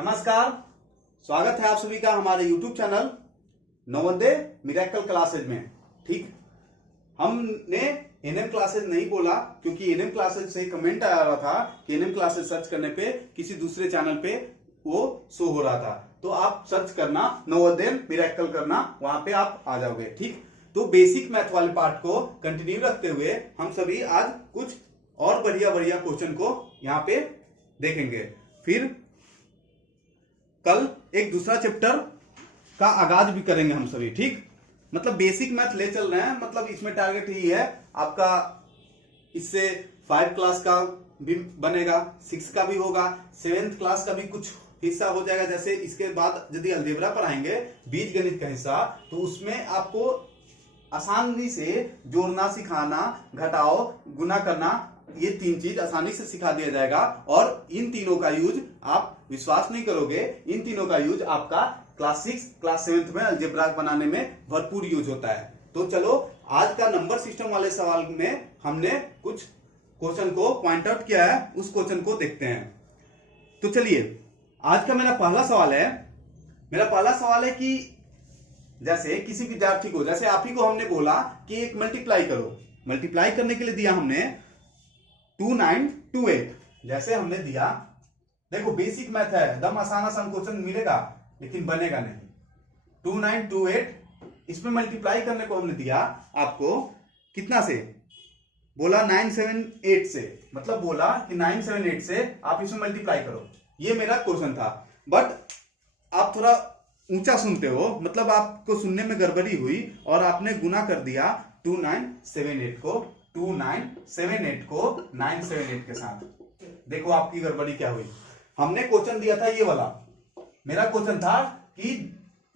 नमस्कार, स्वागत है आप सभी का हमारे YouTube channel Navodaya miracle classes में। ठीक, हमने एनएम क्लासेज नहीं बोला क्योंकि एनएम क्लासेज से कमेंट आ रहा था कि एनएम क्लासेज सर्च करने पे किसी दूसरे चैनल पे वो शो हो रहा था, तो आप सर्च करना नवोदय मिरेकल करना, वहां पे आप आ जाओगे। ठीक, तो बेसिक मैथ वाले पार्ट को कंटिन्यू रखते हुए हम सभी आज कुछ और बढ़िया बढ़िया क्वेश्चन को यहाँ पे देखेंगे। फिर कल एक दूसरा चैप्टर का आगाज भी करेंगे हम सभी। ठीक, मतलब बेसिक मैथ ले चल रहे हैं, मतलब इसमें टारगेट यही है आपका, इससे 5 क्लास का भी बनेगा, 6 का भी होगा, 7th क्लास का भी कुछ हिस्सा हो जाएगा। जैसे इसके बाद यदि अलजेब्रा पढ़ाएंगे, बीज गणित का हिस्सा, तो उसमें आपको आसानी से जोड़ना सिखाना, घटाओ, गुना करना, ये 3 चीज आसानी से सिखा दिया जाएगा। और इन तीनों का यूज आप विश्वास नहीं करोगे, इन तीनों का यूज आपका क्लास 6 क्लास 7th में अलजेब्रा बनाने में भरपूर यूज होता है। तो चलो, आज का नंबर सिस्टम वाले सवाल में हमने कुछ क्वेश्चन को पॉइंट आउट किया है, उस क्वेश्चन को देखते हैं। तो चलिए, आज का मेरा पहला सवाल है कि जैसे किसी विद्यार्थी को, जैसे आप ही को हमने बोला कि एक मल्टीप्लाई करो, मल्टीप्लाई करने के लिए दिया हमने 2928, जैसे हमने दिया, देखो बेसिक मैथ है, एकदम आसान क्वेश्चन मिलेगा लेकिन बनेगा नहीं। 2928 इसमें मल्टीप्लाई करने को हमने दिया आपको कितना से, बोला 978 से, मतलब बोला कि 978 से आप इसमें मल्टीप्लाई करो। ये मेरा क्वेश्चन था, बट आप थोड़ा ऊंचा सुनते हो, मतलब आपको सुनने में गड़बड़ी हुई और आपने गुना कर दिया 2978 को 978 के साथ। देखो आपकी गड़बड़ी क्या हुई। हमने क्वेश्चन दिया था ये वाला, मेरा क्वेश्चन था कि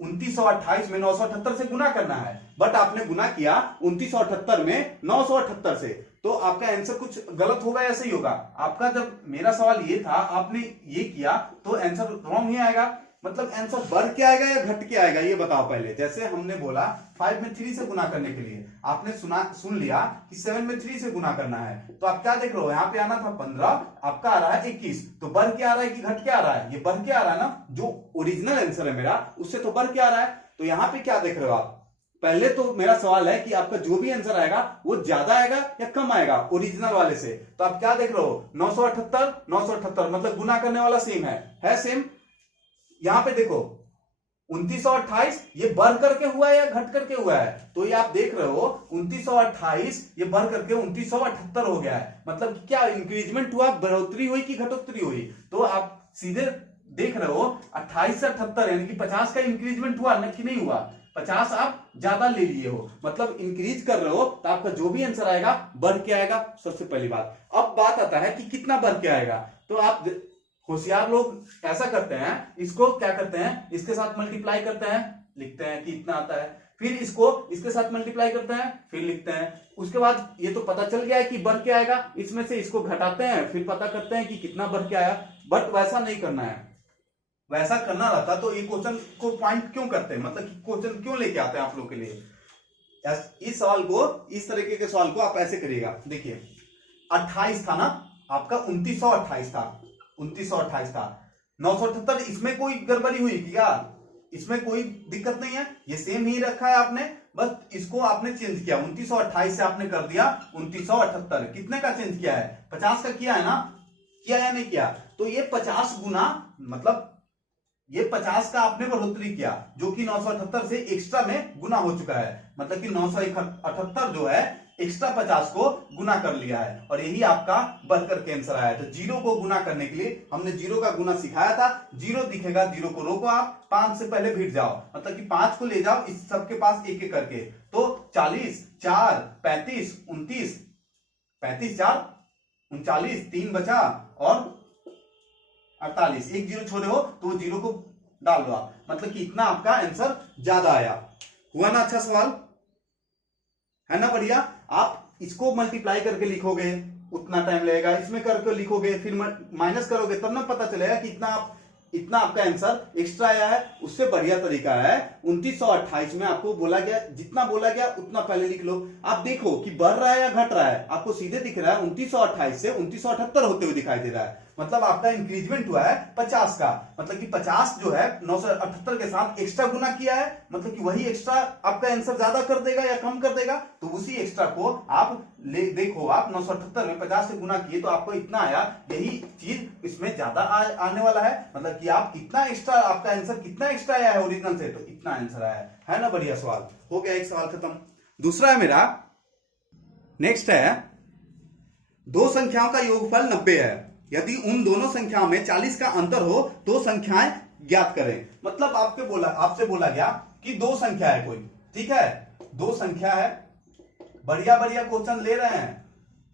2928 में 978 से गुना करना है, बट आपने गुना किया 2978 में 978 से, तो आपका आंसर कुछ गलत होगा या सही होगा? आपका जब मेरा सवाल ये था, आपने ये किया तो आंसर रॉन्ग ही आएगा। मतलब आंसर बढ़ के आएगा या घट के आएगा, ये बताओ पहले। जैसे हमने बोला 5 में 3 से गुना करने के लिए, आपने सुन लिया कि 7 में 3 से गुना करना है, तो आप क्या देख रहे हो, यहाँ पे आना था 15, आपका आ रहा है 21। तो बढ़ के आ रहा है कि घट के आ रहा है? ये बढ़ के आ रहा है ना, जो ओरिजिनल आंसर है मेरा उससे तो बढ़ के आ रहा है। तो यहाँ पे क्या देख रहे हो आप? पहले तो मेरा सवाल है कि आपका जो भी आंसर आएगा वो ज्यादा आएगा या कम आएगा ओरिजिनल वाले से। तो आप क्या देख रहे हो, 978 मतलब गुना करने वाला सेम है सेम। यहां पे देखो 2928 ये बढ़ करके हुआ है या घट करके हुआ है? तो ये आप देख रहे हो 2928 ये बढ़ करके 2978 हो गया है। मतलब क्या इंक्रीजमेंट हुआ, बढ़ोतरी हुई कि घटोतरी हुई? तो आप सीधे देख रहे हो 28 से 78 यानी कि 50 का इंक्रीजमेंट हुआ न कि नहीं हुआ? 50 आप ज्यादा ले लिए हो, मतलब इंक्रीज कर रहे हो, तो आपका जो भी आंसर आएगा बढ़ के आएगा, सबसे पहली बात। अब बात आता है कि कितना बढ़ के आएगा। तो आप होशियार लोग ऐसा करते हैं, इसको क्या करते हैं, इसके साथ मल्टीप्लाई करते हैं, लिखते हैं कि इतना आता है, फिर इसको इसके साथ मल्टीप्लाई करते हैं, फिर लिखते हैं। उसके बाद ये तो पता चल गया है कि बढ़ के आएगा, इसमें से इसको घटाते हैं, फिर पता करते हैं कि कितना बढ़ के आया। बट वैसा नहीं करना है, वैसा करना रहता तो ये क्वेश्चन को पॉइंट क्यों करते हैं, मतलब कि क्वेश्चन क्यों लेके आते हैं आप लोग के लिए। इस सवाल को, इस तरीके के सवाल को आप ऐसे करिएगा। देखिए 28 था ना आपका, 2928 था, 2928 था, 978, इसमें कोई गड़बड़ी हुई क्या? इसमें कोई दिक्कत नहीं है, ये सेम ही रखा है आपने, बस इसको आपने चेंज किया, 2928 से आपने कर दिया 2978। कितने का चेंज किया है? 50 का किया है ना, किया या नहीं किया? तो ये 50 गुना, मतलब ये 50 का आपने बढ़ोतरी किया, जो कि 978 से एक्स्ट्रा में गुना हो चुका है, मतलब कि 978 जो है एक्स्ट्रा 50 को गुना कर लिया है, और यही आपका बढ़कर के आंसर आया। तो जीरो को गुना करने के लिए हमने जीरो का गुना सिखाया था। जीरो दिखेगा, जीरो को रोको आप, 5 से पहले भिड़ जाओ, मतलब कि 5 को ले जाओ इस सबके पास एक एक करके। तो 40 4 35 29, 35 4 39, 3 बचा और 48, एक जीरो छोड़े हो तो वो जीरो को डाल दो आप, मतलब कि इतना आपका आंसर ज्यादा आया। हुआ ना अच्छा सवाल, है ना बढ़िया। आप इसको मल्टीप्लाई करके लिखोगे उतना टाइम लगेगा, इसमें करके लिखोगे, फिर माइनस करोगे, तब ना पता चलेगा कि इतना आपका आंसर एक्स्ट्रा आया है। उससे बढ़िया तरीका है 2928 में आपको बोला गया, जितना बोला गया उतना पहले लिख लो। आप देखो कि बढ़ रहा है या घट रहा है, आपको सीधे दिख रहा है 2928 से 2978 होते हुए दिखाई दे रहा है। मतलब आपका इंक्रीजमेंट हुआ है 50 का, मतलब कि 50 जो है 978 के साथ एक्स्ट्रा गुना किया है, मतलब कि वही एक्स्ट्रा आपका आंसर ज्यादा कर देगा या कम कर देगा, तो उसी एक्स्ट्रा को आप देखो, आप 978 में 50 से गुना किए तो आपको इतना आया, यही चीज इसमें ज्यादा आने वाला है, मतलब कि आप कितना एक्स्ट्रा, आपका आंसर कितना एक्स्ट्रा आया है ओरिजिनल से, तो इतना आंसर आया है ना। बढ़िया सवाल हो गया, एक सवाल खत्म। दूसरा है मेरा, नेक्स्ट है, दो संख्याओं का योगफल 90 है, यदि उन दोनों संख्याओं में 40 का अंतर हो तो संख्याएं ज्ञात करें। मतलब आपसे बोला गया कि दो संख्या है कोई, ठीक है, दो संख्या है, बढ़िया बढ़िया क्वेश्चन ले रहे हैं,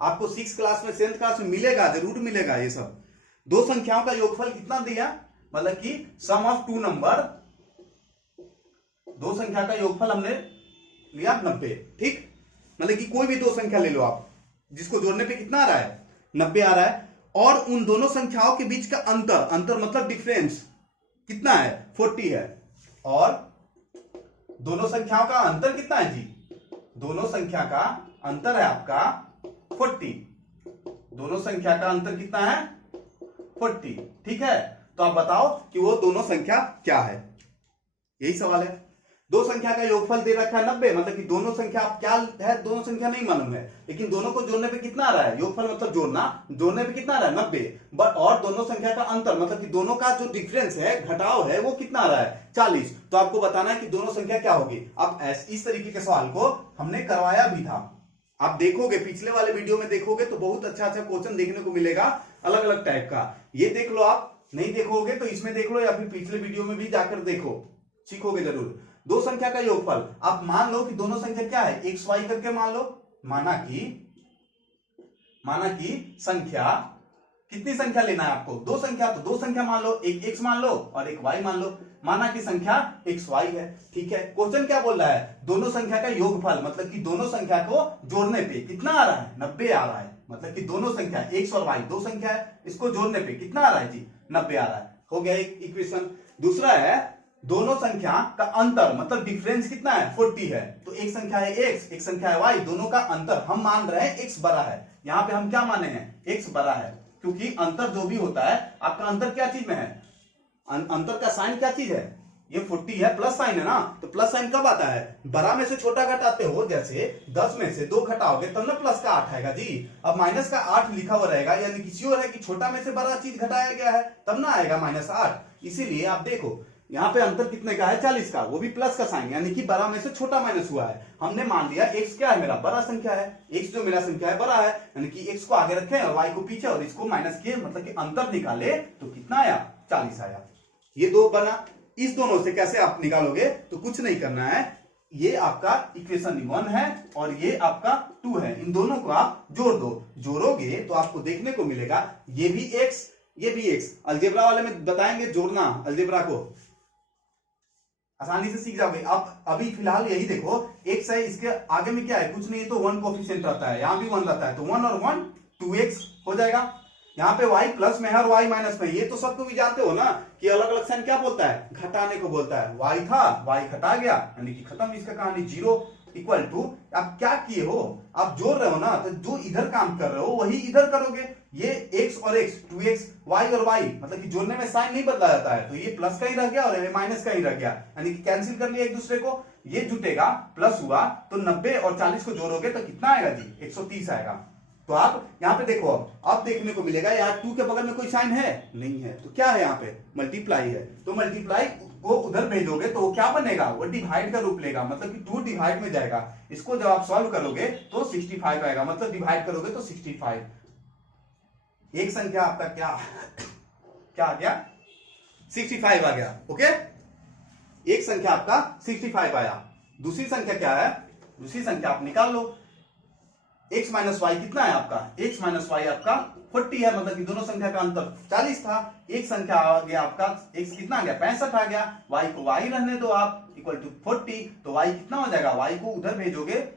आपको 6 क्लास में 7th क्लास में मिलेगा, जरूर मिलेगा ये सब। दो संख्याओं का योगफल कितना दिया, मतलब कि सम ऑफ टू नंबर, दो संख्या का योगफल हमने लिया 90, ठीक, मतलब कि कोई भी दो संख्या ले लो आप, जिसको जोड़ने पे कितना आ रहा है, 90 आ रहा है, और उन दोनों संख्याओं के बीच का अंतर मतलब डिफरेंस कितना है, 40 है, और दोनों संख्याओं का अंतर कितना है जी, दोनों संख्या का अंतर है आपका 40, दोनों संख्या का अंतर कितना है 40, ठीक है। तो आप बताओ कि वो दोनों संख्या क्या है, यही सवाल है। दो संख्या का योगफल दे रखा है 90, मतलब कि दोनों संख्या क्या है, दोनों संख्या नहीं मालूम है, लेकिन दोनों को जोड़ने पे कितना आ रहा है, योगफल मतलब जोड़ना, जोड़ने पे कितना आ रहा है 90, बट और दोनों संख्या का अंतर मतलब कि दोनों का जो डिफरेंस है, घटाव है, वो कितना आ रहा है 40। तो आपको बताना है कि दोनों संख्या क्या होगी। अब इस तरीके के सवाल को हमने करवाया भी था, आप देखोगे पिछले वाले वीडियो में देखोगे तो बहुत अच्छा अच्छा क्वेश्चन देखने को मिलेगा, अलग अलग टाइप का। ये देख लो, आप नहीं देखोगे तो इसमें देख लो, या फिर पिछले वीडियो में भी जाकर देखो, सीखोगे जरूर। दो संख्या का योगफल, आप मान लो कि दोनों संख्या क्या है, एक्स वाई करके मान लो, माना कि संख्या, कितनी संख्या लेना है आपको, दो संख्या, तो दो संख्या मान लो, एक एक्स मान लो और एक वाई मान लो, माना कि संख्या एक्स वाई है, ठीक है। क्वेश्चन क्या बोल रहा है, दोनों संख्या का योगफल, मतलब कि दोनों संख्या को जोड़ने पे कितना आ रहा है, 90 आ रहा है, मतलब कि दोनों संख्या एक्स और वाई दो संख्या है, इसको जोड़ने पे कितना आ रहा है जी, 90 आ रहा है। हो गया एक इक्वेशन। दूसरा है, दोनों संख्या का अंतर मतलब डिफरेंस कितना है 40 है, तो एक संख्या है x, एक संख्या है y, दोनों का अंतर हम मान रहे हैं x बड़ा है, यहां पे हम क्या माने हैं, x बड़ा है, क्योंकि अंतर जो भी होता है आपका अंतर क्या चीज में है, अंतर का साइन क्या चीज है, ये 40 है, प्लस साइन है ना, तो प्लस साइन कब आता है, बड़ा में से छोटा घटाते हो, जैसे 10 में से 2 घटाओगे तब ना प्लस का 8 आएगा जी। अब माइनस का 8 लिखा हुआ रहेगा, यानी किसी और है कि छोटा में से बड़ा चीज घटाया गया है, तब ना आएगा -8। इसीलिए आप देखो यहाँ पे अंतर कितने का है, 40 का, वो भी प्लस का साइन, यानी कि बड़ा में से छोटा माइनस हुआ है। हमने मान लिया x क्या है, मेरा बड़ा संख्या है, x जो मेरा संख्या है बड़ा है, यानी कि x को आगे रखें और y को पीछे, और इसको माइनस किए, मतलब कि अंतर निकाले तो कितना आया, 40 आया। ये दो बना, इस दोनों से कैसे आप निकालोगे, तो कुछ नहीं करना है, ये आपका इक्वेशन 1 है और ये आपका 2 है, इन दोनों को आप जोड़ दो, जोड़ोगे तो आपको देखने को मिलेगा ये भी x, ये भी x। अलजेब्रा वाले में बताएंगे जोड़ना, अलजेब्रा को आसानी से सीख जाओगे। अब अभी फिलहाल यही देखो, x है, इसके आगे में क्या है, कुछ नहीं, तो 1 कोफिशिएंट रहता है, यहां भी 1 रहता है, तो 1 और 1 2x हो जाएगा। यहाँ पे y प्लस में है और y माइनस में, ये तो सबको भी जानते हो ना कि अलग अलग साइन क्या बोलता है, घटाने को बोलता है। y था, y घटा गया, यानी कि खत्म इसका कहानी, 0 इक्वल टू, आप क्या किए हो, आप जोड़ रहे हो ना, तो जो इधर काम कर रहे हो वही इधर करोगे, ये x और x, 2x, y और y, मतलब कि जोड़ने में साइन नहीं बदला जाता है, तो ये प्लस का ही रह गया और ये माइनस का ही रह गया, यानी कि कैंसिल कर लिया एक दूसरे को, ये जुटेगा, प्लस हुआ, तो 90 और 40 को जोड़ोगे तो कितना आएगा जी, 130 आएगा। तो आप यहाँ पे देखो, अब देखने को मिलेगा यार 2 के बगल में कोई साइन है नहीं है, तो क्या है यहाँ पे, मल्टीप्लाई है, तो मल्टीप्लाई को उधर भेजोगे तो वो क्या बनेगा, वो डिवाइड का रूप लेगा, मतलब कि 2 डिवाइड में जाएगा, इसको जब आप सॉल्व करोगे तो 65 आएगा, मतलब डिवाइड करोगे तो 65। एक संख्या आपका क्या आ गया, 65 आ गया, ओके, एक संख्या आपका 65 आया। दूसरी संख्या क्या है, दूसरी संख्या आप निकाल लो, x माइनस वाई कितना है आपका, x माइनस वाई आपका 40 है, मतलब कि दोनों संख्या का अंतर 40 था, एक संख्या आ गया आपका x कितना आ गया, 65 आ गया, y को y रहने दो आप, इक्वल टू 40, तो y कितना हो जाएगा, y को उधर भेजोगे,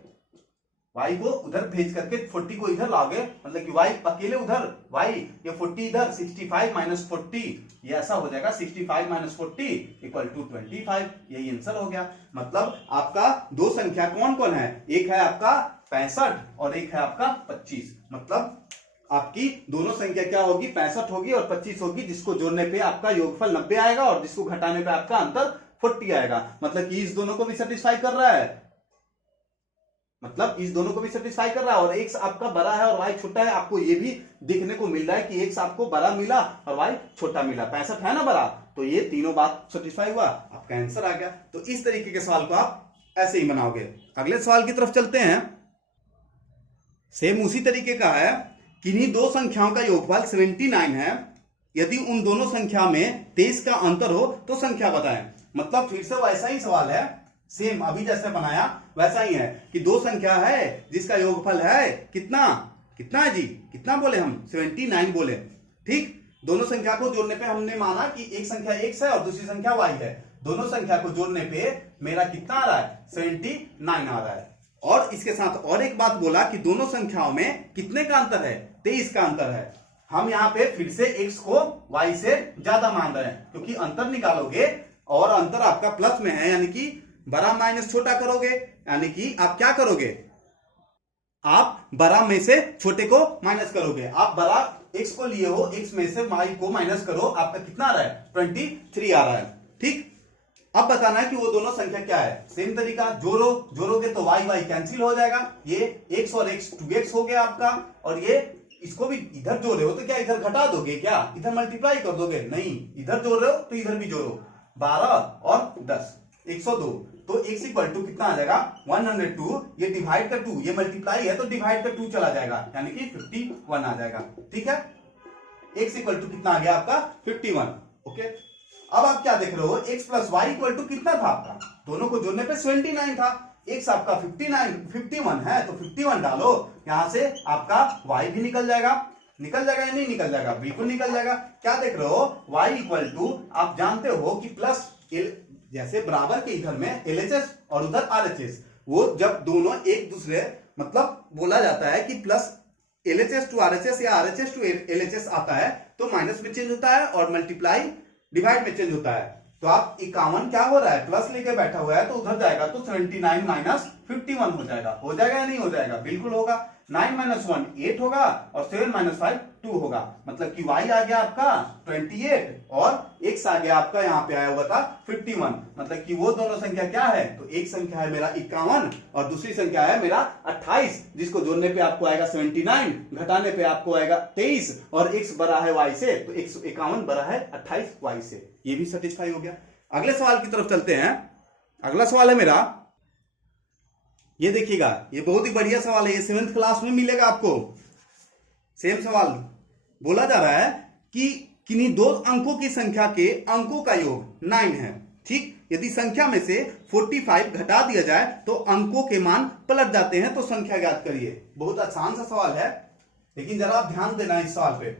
y को उधर भेज करके 40 को इधर लाओगे, मतलब कि y अकेले उधर, y ये 40 इधर, 65 माइनस 40, ये ऐसा हो जाएगा 65 माइनस 40 इक्वल टू 25, यही आंसर हो गया। मतलब आपका दो संख्या कौन कौन है, एक है आपका 65 और एक है आपका 25, मतलब आपकी दोनों संख्या क्या होगी, 65 होगी और 25 होगी, जिसको जोड़ने पे आपका योगफल 90 आएगा और जिसको घटाने पे आपका अंतर 40 आएगा। मतलब कि इस दोनों को भी सेटिस्फाई कर रहा है, मतलब इस दोनों को भी सेटिस्फाई कर रहा है। और x आपका बड़ा है और y छोटा है, आपको ये भी देखने को मिल रहा है कि x आपको बड़ा मिला और y छोटा मिला। 65 है ना बड़ा, तो ये तीनों बात सेटिस्फाई हुआ, आपका आंसर आ गया। तो इस तरीके के सवाल को आप ऐसे ही बनाओगे। अगले सवाल की तरफ चलते हैं। सेम उसी तरीके का है, किन्हीं दो संख्याओं का योगफल 79 है, यदि उन दोनों संख्या में 23 का अंतर हो तो संख्या बताएं। मतलब फिर से वैसा ही सवाल है, सेम अभी जैसे बनाया वैसा ही है कि दो संख्या है जिसका योगफल है कितना, कितना है जी, कितना बोले हम, 79 बोले। ठीक, दोनों संख्या को जोड़ने पे हमने माना कि एक संख्या x है और दूसरी संख्या y है। दोनों संख्या को जोड़ने पे मेरा कितना आ रहा है, 79 आ रहा है। और इसके साथ और एक बात बोला कि दोनों संख्याओं में कितने का अंतर है, 23 का अंतर है। हम यहाँ पे फिर से x को y से ज्यादा मान रहे हैं, क्योंकि अंतर निकालोगे और अंतर आपका प्लस में है, यानी कि बड़ा माइनस छोटा करोगे, यानी कि आप क्या करोगे, आप बड़ा में से छोटे को माइनस करोगे। आप बड़ा x को लिए हो, x में से y को माइनस करो, आपका कितना आ रहा है, 23 आ रहा है। ठीक, अब बताना है कि वो दोनों संख्या क्या है। सेम तरीका, जोड़ोगे तो y y कैंसिल हो जाएगा, ये x और x 2x हो गया आपका, और ये इसको भी इधर जोड़ रहे हो तो क्या इधर घटा दोगे, क्या इधर मल्टीप्लाई कर दोगे, नहीं, इधर जोड़ रहे हो तो इधर भी जोड़ो, 12 और 10 102। तो x इक्वल टू कितना आ जाएगा, 102, ये डिवाइड का 2, ये मल्टीप्लाई है तो डिवाइड का 2 चला जाएगा, यानी कि 51 आ जाएगा। ठीक है, x इक्वल टू कितना आ गया आपका, 51। ओके, अब आप क्या देख रहे हो, x plus Y equal to कितना था आपका, दोनों को जोड़ने पे 79 था, x आपका 51 है तो 51 डालो, यहां से आपका y भी निकल जाएगा। निकल जाएगा या नहीं निकल जाएगा, बिल्कुल निकल जाएगा। क्या देख रहे हो, y इक्वल टू, आप जानते हो कि प्लस जैसे बराबर के इधर में LHS और उधर RHS, वो जब दोनों एक दूसरे, मतलब बोला जाता है कि प्लस LHS टू RHS या RHS टू LHS आता है तो माइनस में चेंज होता है और मल्टीप्लाई डिवाइड में चेंज होता है। तो आप 51 क्या हो रहा है, प्लस लेके बैठा हुआ है तो उधर जाएगा तो 79 माइनस 51 हो जाएगा। हो जाएगा या नहीं हो जाएगा, बिल्कुल होगा। 9 माइनस 1 8 होगा और 7 माइनस 5 2 होगा, मतलब कि y आ गया आपका 28 और x आ गया आपका, यहाँ पे आया हुआ था 51। मतलब कि वो दोनों संख्या क्या है, तो एक संख्या है मेरा 51 और दूसरी संख्या है मेरा 28, जिसको जोड़ने पे आपको आएगा 79, घटाने पे आपको आएगा 23, और x बड़ा है y से तो 51 बड़ा है 28 y से। ये भी सेटिस्फाई हो गया। अगले सवाल की तरफ चलते हैं। अगला सवाल है मेरा, ये देखिएगा, ये बहुत ही बढ़िया सवाल है, ये 7th क्लास में मिलेगा आपको। सेम सवाल बोला जा रहा है कि किन्हीं दो अंकों की संख्या के अंकों का योग 9 है। ठीक, यदि संख्या में से 45 घटा दिया जाए तो अंकों के मान पलट जाते हैं, तो संख्या ज्ञात करिए। बहुत आसान सा सवाल है, लेकिन जरा आप ध्यान देना इस सवाल पे,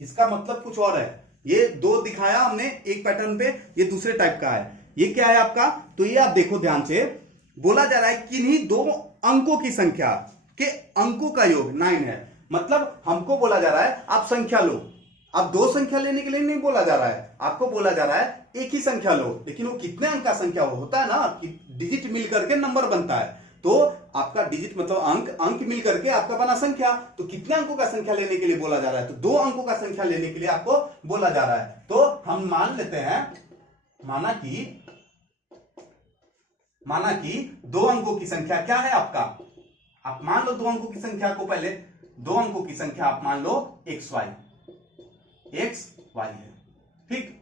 इसका मतलब कुछ और है। ये दो दिखाया हमने एक पैटर्न पे, ये दूसरे टाइप का है। ये क्या है आपका, तो ये आप देखो ध्यान से, बोला जा रहा है किन्हीं दो अंकों की संख्या के अंकों का योग 9 है। मतलब हमको बोला जा रहा है आप संख्या लो, अब दो संख्या लेने के लिए नहीं बोला जा रहा है, आपको बोला जा रहा है एक ही संख्या लो, लेकिन वो कितने अंक का संख्या वो होता है ना कि डिजिट मिल करके नंबर बनता है। तो आपका डिजिट मतलब अंक मिल करके आपका बना संख्या, तो कितने अंकों का संख्या लेने के लिए बोला जा रहा है, तो दो अंकों का संख्या लेने के लिए आपको बोला जा रहा है। तो हम मान लेते हैं, माना कि दो अंकों की संख्या क्या है आपका, आप मान लो दो अंकों की संख्या को, पहले दो अंकों की संख्या आप मान लो x y है। ठीक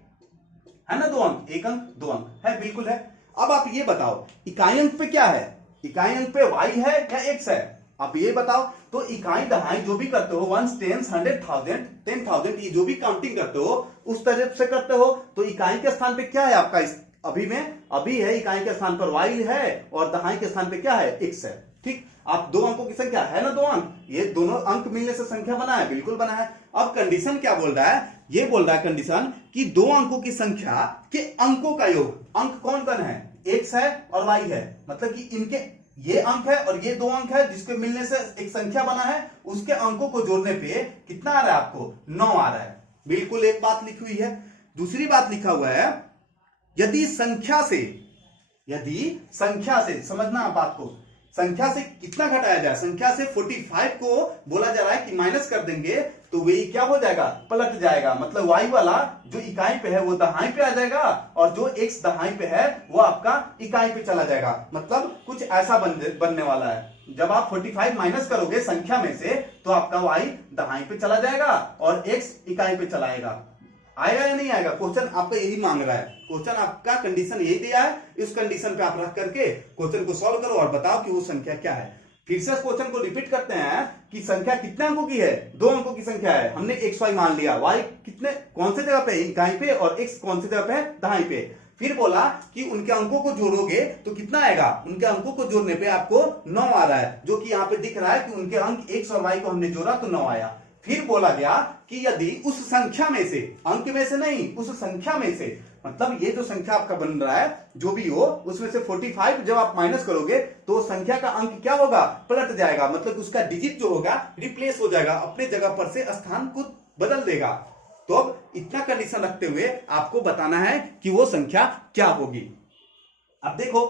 है ना, दो अंक, एक अंक दो अंक है, बिल्कुल है। अब आप ये बताओ इकाई अंक पे क्या है, इकाई अंक पे y है या x है, आप ये बताओ। तो इकाई दहाई जो भी करते हो, 1 10 100 10,000 ये जो भी काउंटिंग करते हो उस तरह से करते हो, तो इकाई के स्थान पे क्या है आपका, अभी है इकाई के स्थान पर y है और दहाई के स्थान पे क्या है, x है। ठीक, आप दो अंकों की संख्या है ना, दो अंक, ये दोनों अंक मिलने से संख्या बना है, बिल्कुल बना है। अब कंडीशन क्या बोल रहा है, ये बोल रहा है कंडीशन कि दो अंकों की संख्या के अंकों का योग, अंक कौन कौन है, x है और y है, मतलब कि इनके ये अंक है और ये दो अंक है जिसके मिलने से एक संख्या बना है, उसके अंकों को जोड़ने पे कितना आ रहा है आपको, 9 आ रहा है। बिल्कुल एक बात लिखी हुई है। दूसरी बात लिखा हुआ है, यदि संख्या से समझना आप बात को, संख्या से कितना घटाया जाए, संख्या से 45 को बोला जा रहा है कि माइनस कर देंगे तो वही क्या हो जाएगा, पलट जाएगा। मतलब y वाला जो इकाई पे है वो दहाई पे आ जाएगा और जो x दहाई पे है वो आपका इकाई पे चला जाएगा। मतलब कुछ ऐसा बनने वाला है। जब आप 45 माइनस करोगे संख्या में से तो आपका y दहाई पे चला जाएगा और x इकाई पे चला आएगा या नहीं आएगा। क्वेश्चन आपका यही मांग रहा है, क्वेश्चन आपका कंडीशन यही दिया है, इस कंडीशन पे आप रख करके क्वेश्चन को सॉल्व करो और बताओ कि वो संख्या क्या है। फिर से क्वेश्चन को रिपीट करते हैं कि संख्या कितने अंकों की है, 2 अंकों की संख्या है। हमने एक्स वाई मान लिया, y कितने कौन से जगह पे, इकाई पे, और x कौन सी जगह पे है, दहाई पे। फिर बोला कि उनके अंकों को जोड़ोगे तो कितना आएगा, उनके अंकों को जोड़ने पे आपको 9 आ रहा है, जो कि यहाँ पे दिख रहा है कि उनके अंक x और y को हमने जोड़ा तो 9 आया। फिर बोला गया कि यदि उस संख्या में से, अंक में से नहीं, उस संख्या में से, मतलब ये जो संख्या आपका बन रहा है जो भी हो उसमें से 45 जब आप माइनस करोगे तो संख्या का अंक क्या होगा, पलट जाएगा। मतलब उसका डिजिट जो होगा रिप्लेस हो जाएगा, अपने जगह पर से स्थान को बदल देगा। तो अब इतना कंडीशन रखते हुए आपको बताना है कि वो संख्या क्या होगी। अब देखो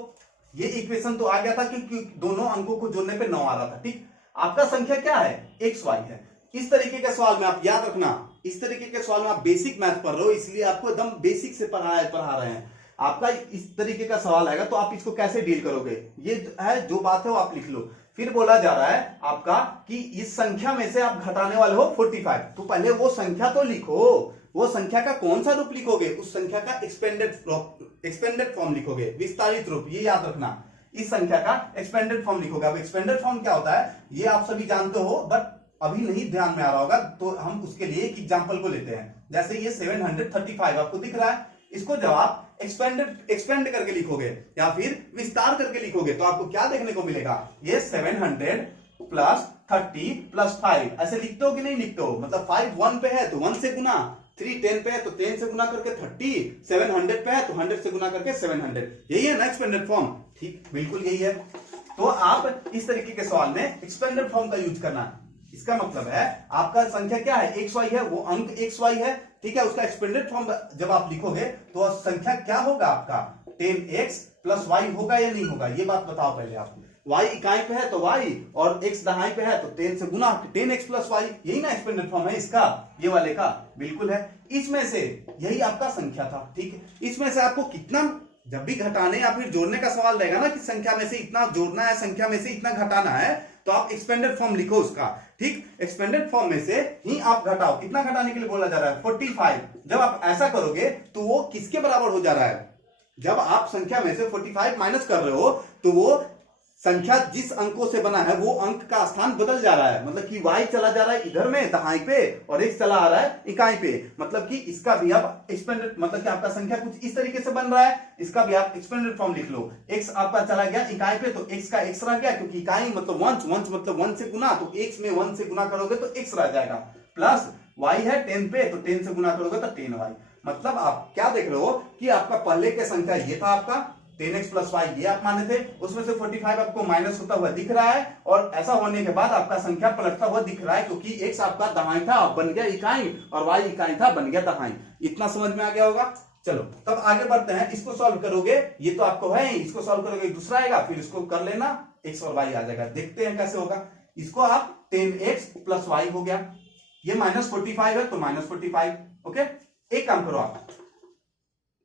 ये इक्वेशन तो आ गया था कि दोनों अंकों को जोड़ने पे 9 आ रहा था, ठीक। आपका संख्या क्या है, एक्स वाई है। इस तरीके के सवाल में आप याद रखना, इस तरीके के सवाल में आप बेसिक मैथ पढ़ रहे हो इसलिए आपको एकदम बेसिक से पढ़ा रहे हैं। आपका इस तरीके का सवाल आएगा तो आप इसको कैसे डील करोगे, ये है जो बात है वो आप लिख लो। फिर बोला जा रहा है आपका कि इस संख्या में से आप घटाने वाले हो 45, तो पहले वो संख्या तो लिखो। वो संख्या का कौन सा रूप लिखोगे, उस संख्या का एक्सपेंडेड फॉर्म लिखोगे, विस्तारित रूप, ये याद रखना। इस संख्या का एक्सपेंडेड फॉर्म लिखोगे। अब एक्सपेंडेड फॉर्म क्या होता है ये आप सभी जानते हो, बट अभी नहीं ध्यान में आ रहा होगा, तो हम उसके लिए एक एग्जांपल को लेते हैं। जैसे ये 735 आपको दिख रहा है, इसको जब आप एक्सपेंड करके लिखोगे या फिर विस्तार करके लिखोगे तो आपको क्या देखने को मिलेगा, ये 700 प्लस 30 प्लस 5 ऐसे लिखते हो कि नहीं लिखते हो। मतलब 5 1 पे है तो 1 से गुना, 3 10 पे है तो 10 से गुना करके 30, 700 पे है तो 100 से गुना करके 700। यही है ना एक्सपेंडेड फॉर्म, ठीक, बिल्कुल यही है। तो आप इस तरीके के सवाल में एक्सपेंडेड फॉर्म का यूज करना। इसका मतलब है आपका संख्या क्या है, एक्स वाई है, वो अंक एक्स वाई है, ठीक है। उसका एक्सपेंडेड फॉर्म जब आप लिखोगे तो संख्या क्या होगा आपका, 10x प्लस वाई होगा या नहीं होगा, ये बात बताओ पहले आप। y इकाई पे है तो y और x दहाई पे है तो 10 से गुना 10x प्लस वाई, यही ना एक्सपेंडेड फॉर्म है इसका, ये वाले का, बिल्कुल है। इसमें से यही आपका संख्या था, ठीक है। इसमें से आपको कितना, जब भी घटाने या फिर जोड़ने का सवाल रहेगा ना कि संख्या में से इतना जोड़ना है, संख्या में से इतना घटाना है, तो आप एक्सपेंडेड फॉर्म लिखो उसका, ठीक। एक्सपेंडेड फॉर्म में से ही आप घटाओ, कितना घटाने के लिए बोला जा रहा है, 45। जब आप ऐसा करोगे तो वो किसके बराबर हो जा रहा है, जब आप संख्या में से 45 माइनस कर रहे हो तो वो संख्या जिस अंकों से बना है वो अंक का स्थान बदल जा रहा है। मतलब कि y चला जा रहा है इधर में दहाई पे और x चला आ रहा है इकाई पे। मतलब कि इसका भी आप एक्सपेंडेड, मतलब कि आपका संख्या कुछ इस तरीके से बन रहा है, इसका भी आप एक्सपेंडेड फॉर्म लिख लो। x आपका चला गया इकाई पे तो x का x रह गया, क्योंकि इकाई मतलब वंश मतलब 1 से गुना, तो x में 1 से गुना करोगे तो x रह जाएगा, प्लस y है 10 पे तो 10 से गुना करोगे तो 10y। मतलब आप क्या देख रहे हो कि आपका पहले के संख्या ये था आपका 10x प्लस वाई, ये आप माने थे, उसमें से 45 आपको माइनस होता हुआ दिख रहा है, और ऐसा होने के बाद आपका संख्या पलटता हुआ दिख रहा है, क्योंकि x आपका दहाई था बन गया इकाई और y इकाई था बन गया दहाई। इतना समझ में आ गया होगा। चलो तब आगे बढ़ते हैं, इसको सॉल्व करोगे, ये तो आपको है, इसको सॉल्व करोगे दूसरा आएगा, फिर इसको कर लेना, x और y आ जाएगा। देखते हैं कैसे होगा। इसको आप 10x प्लस वाई हो गया, ये माइनस 45 है तो माइनस 45, ओके। एक काम करो आप,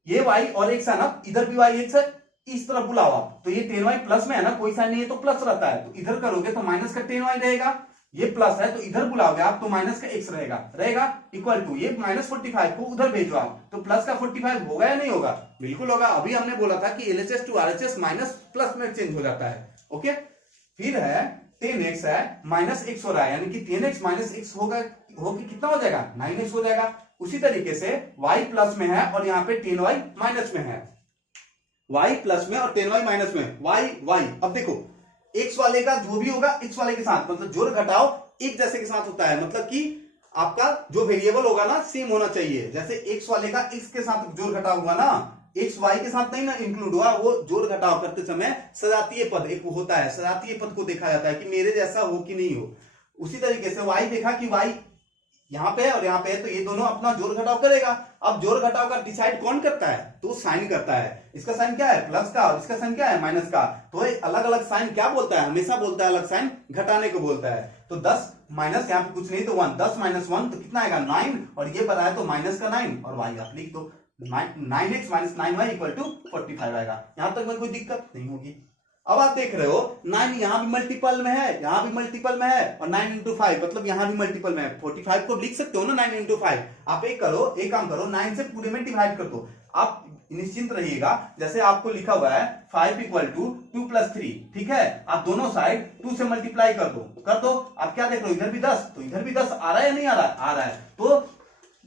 ये y और x है ना, इधर भी y x है, इस तरफ बुलाओ आप, तो ये 10y प्लस में है ना, कोई साइन नहीं है तो प्लस रहता है, तो इधर करोगे तो माइनस का 10y रहेगा, ये प्लस है तो इधर बुलाओगे आप तो माइनस का x रहेगा इक्वल टू ये माइनस 45 को उधर भेजो आप तो प्लस का 45 होगा या नहीं होगा, बिल्कुल होगा। अभी हमने बोला था कि LHS to RHS minus plus में चेंज हो जाता है, ओके। फिर है 10x है माइनस x हो रहा है, यानी कि 10x माइनस x होगा, कितना हो जाएगा, 9x हो जाएगा। उसी तरीके से y प्लस में है और यहाँ पे 10y माइनस में है, y प्लस में और 10y माइनस में, y। अब देखो x वाले का जो भी होगा x वाले के साथ, मतलब जोड़ घटाओ एक जैसे के साथ होता है, मतलब कि आपका जो वेरिएबल होगा ना सेम होना चाहिए। जैसे x वाले का x के साथ जोड़ घटाव हुआ ना, x y के साथ नहीं ना इंक्लूड हुआ, वो जोड़ घटाव करते समय सजातीय पद एक होता है, सजातीय पद को देखा जाता है कि मेरे जैसा हो कि नहीं हो। उसी तरीके से y देखा कि y यहाँ पे है और यहाँ पे है, तो ये दोनों अपना जोड़ घटाव करेगा। अब जोड़ घटाव का डिसाइड कौन करता है? तो साइन करता है। इसका साइन क्या है? प्लस का, और इसका साइन क्या है? माइनस का। तो अलग अलग साइन क्या बोलता है? हमेशा बोलता है अलग साइन घटाने को बोलता है। तो 10 माइनस, यहाँ पे कुछ नहीं तो 1, 10 माइनस 1 तो कितना आएगा? 9, और ये बना है तो माइनस का 9, और y आप लिख दो 9x minus 9y equal to 45 आएगा। यहां तक में कोई दिक्कत नहीं होगी। अब आप देख रहे हो 9 यहां भी मल्टीपल में है, यहां भी मल्टीपल में है, और 9 इंटू 5 मतलब यहां भी मल्टीपल में है। 45 को लिख सकते हो ना 9 इंटू 5। आप एक काम करो 9 से पूरे में डिवाइड कर दो। आप निश्चिंत रहिएगा, जैसे आपको लिखा हुआ है 5 इक्वल टू 2 प्लस 3, ठीक है। आप दोनों साइड 2 से मल्टीप्लाई कर दो। आप क्या देख रहे हो? इधर भी 10 तो इधर भी 10 आ रहा है या नहीं आ रहा है? आ रहा है। तो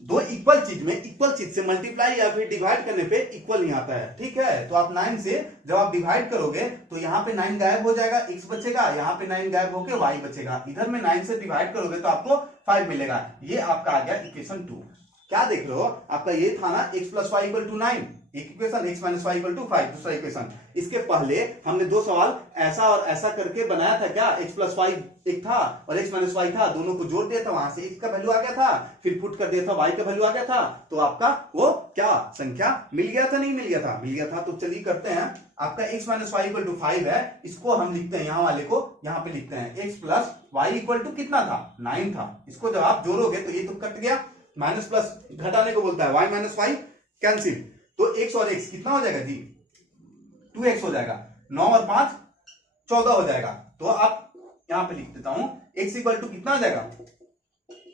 दो इक्वल चीज में इक्वल चीज से मल्टीप्लाई या फिर डिवाइड करने पे इक्वल ही आता है, ठीक है। तो आप 9 से जब आप डिवाइड करोगे तो यहाँ पे 9 गायब हो जाएगा, x बचेगा, यहाँ पे 9 गायब होके y बचेगा। इधर में 9 से डिवाइड करोगे तो आपको 5 मिलेगा। ये आपका आ गया इक्वेशन 2। क्या देख रहे हो? आपका ये था ना x plus Y equal to 9, एक equation, x minus Y equal to 5 दूसरा इक्वेशन। इसके पहले हमने दो सवाल ऐसा और ऐसा करके बनाया था। क्या? x प्लस वाई एक था और x माइनस वाई था, दोनों को जोड़ दिया था, वहां से x का वैल्यू आ गया था, फिर पुट कर दिया था y का वैल्यू आ गया था, तो आपका वो क्या संख्या मिल गया था? नहीं मिल गया था? मिल गया था। तो चलिए करते हैं। आपका x minus Y equal to 5 है, इसको हम लिखते हैं, यहाँ वाले को यहाँ पे लिखते हैं x plus Y equal to कितना था? 9 था। इसको जब आप जोड़ोगे तो ये तो कट गया, माइनस प्लस घटाने को बोलता है, y माइनस वाई कैंसिल, तो x और x कितना हो जाएगा जी? 2x हो जाएगा। 9 और 5 14 हो जाएगा। तो आप यहां पे लिख देता हूं x इक्वल टू कितना आ जाएगा?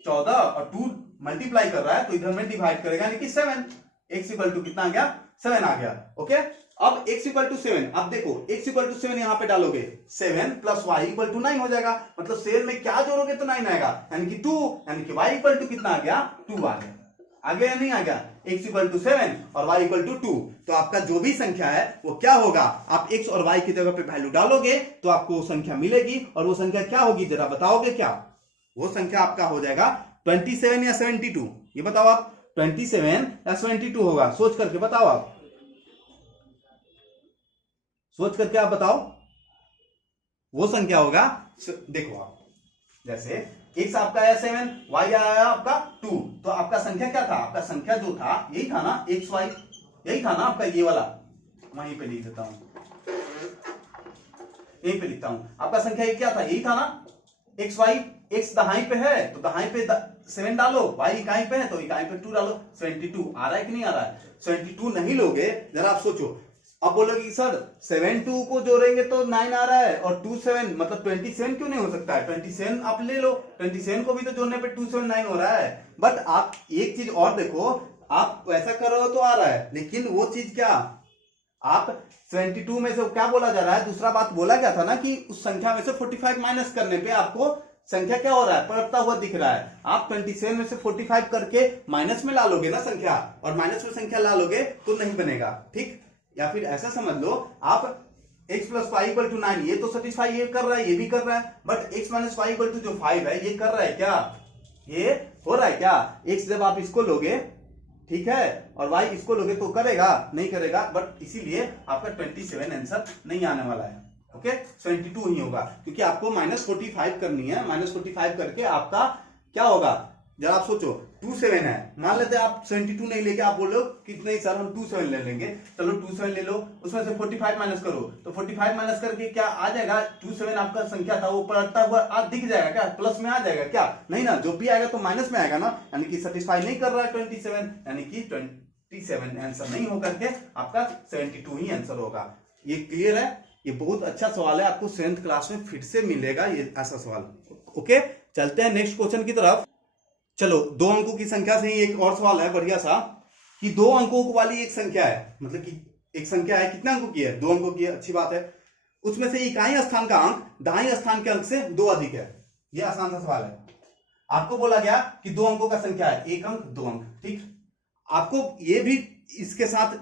14, और 2 मल्टीप्लाई कर रहा है तो इधर में डिवाइड करेगा, यानी कि 7। x इक्वल टू कितना आ गया? 7 आ गया। ओके, अब x इक्वल टू 7, अब देखो x इक्वल टू 7 यहां पे डालोगे, 7 प्लस y इक्वल टू 9 हो जाएगा। मतलब 7 में क्या जोड़ोगे तो 9 आएगा, यानी कि 2, यानी कि y इक्वल टू कितना आ गया? 2 आ गया। आ गया या नहीं आ गया? x इक्वल टू 7 और y इक्वल टू 2। तो आपका जो भी संख्या है वो क्या होगा? आप x और y की जगह पे वैल्यू डालोगे तो आपको वो संख्या मिलेगी, और वो संख्या क्या होगी जरा बताओगे क्या? वो संख्या आपका हो जाएगा 27 या 72। ये बताओ आप, 27 या 72 होगा? सोच करके बताओ, आप सोच करके आप बताओ, वो संख्या होगा। देखो आप, जैसे x आपका है 7, y आया आपका 2, तो आपका संख्या क्या था? आपका संख्या जो था यही था ना, x y, यही था ना आपका ये वाला। वहीं पे लिख देता हूं, यहीं पे लिखता हूं। आपका संख्या ये क्या था? यही था ना, x y। x दहाई पे है तो दहाई पे 7 डालो, y इकाई पे है तो इकाई पे 2 डालो। 72 आ रहा है कि नहीं आ रहा है? 72 नहीं लोगे, जरा आप सोचो। अब बोलोगे सर 7 2 को जोड़ेंगे तो 9 आ रहा है, और 2 7 मतलब 27 क्यों नहीं हो सकता है? 27 आप ले लो, 27 को भी तो जोड़ने पे 2 7 9 हो रहा है। बट आप एक चीज और देखो, आप वैसा कर रहे हो तो आ रहा है, लेकिन वो चीज क्या, आप 72 में से क्या बोला जा रहा है? दूसरा बात बोला गया था ना कि उस संख्या में से 45 माइनस करने पे आपको संख्या क्या हो रहा है? पलटता हुआ दिख रहा है। आप 27 में से 45 करके माइनस में ला लोगे ना संख्या, और माइनस में संख्या ला लोगे तो नहीं बनेगा, ठीक। या फिर ऐसा समझ लो, आप x plus Y equal to 9, ये तो सेटिस्फाई ये कर रहा है, ये भी कर रहा है, but x minus Y equal to जो 5 है, ये कर रहा है क्या? ये हो रहा है क्या? x जब आप इसको लोगे, ठीक है, और y इसको लोगे तो करेगा? नहीं करेगा। बट इसीलिए आपका 27 आंसर नहीं आने वाला है। ओके, 72 ही होगा, क्योंकि आपको -45 करनी है। -45 करके आपका क्या होगा? जरा आप सोचो, 27 है, मान लेते हैं आप 72 नहीं लेके आप बोलो कि नहीं सर हम 27 ले लेंगे। चलो 27 ले लो, उसमें से 45 माइनस करो, तो 45 माइनस करके क्या आ जाएगा? 27 आपका संख्या था वो पलटता हुआ आज दिख जाएगा क्या? प्लस में आ जाएगा क्या? नहीं ना, जो भी आएगा तो माइनस में आएगा ना, यानी कि सेटिस्फाई नहीं कर रहा है 27, यानी कि 27 आंसर नहीं होकर के आपका 72 ही आंसर होगा। ये क्लियर है? ये बहुत अच्छा सवाल है, आपको 7th क्लास में फिर से मिलेगा ये ऐसा सवाल। ओके, चलते हैं नेक्स्ट क्वेश्चन की तरफ। चलो, 2 अंकों की संख्या से ही एक और सवाल है बढ़िया सा, कि 2 अंकों वाली एक संख्या है, मतलब कि एक संख्या है, कितने अंकों की है? 2 अंकों की है, अच्छी बात है। उसमें से इकाई स्थान का अंक दाईं स्थान के अंक से 2 अधिक है। यह आसान सा सवाल है। आपको बोला गया कि 2 अंकों का संख्या है, 1 अंक 2 अंक, ठीक। आपको यह भी इसके साथ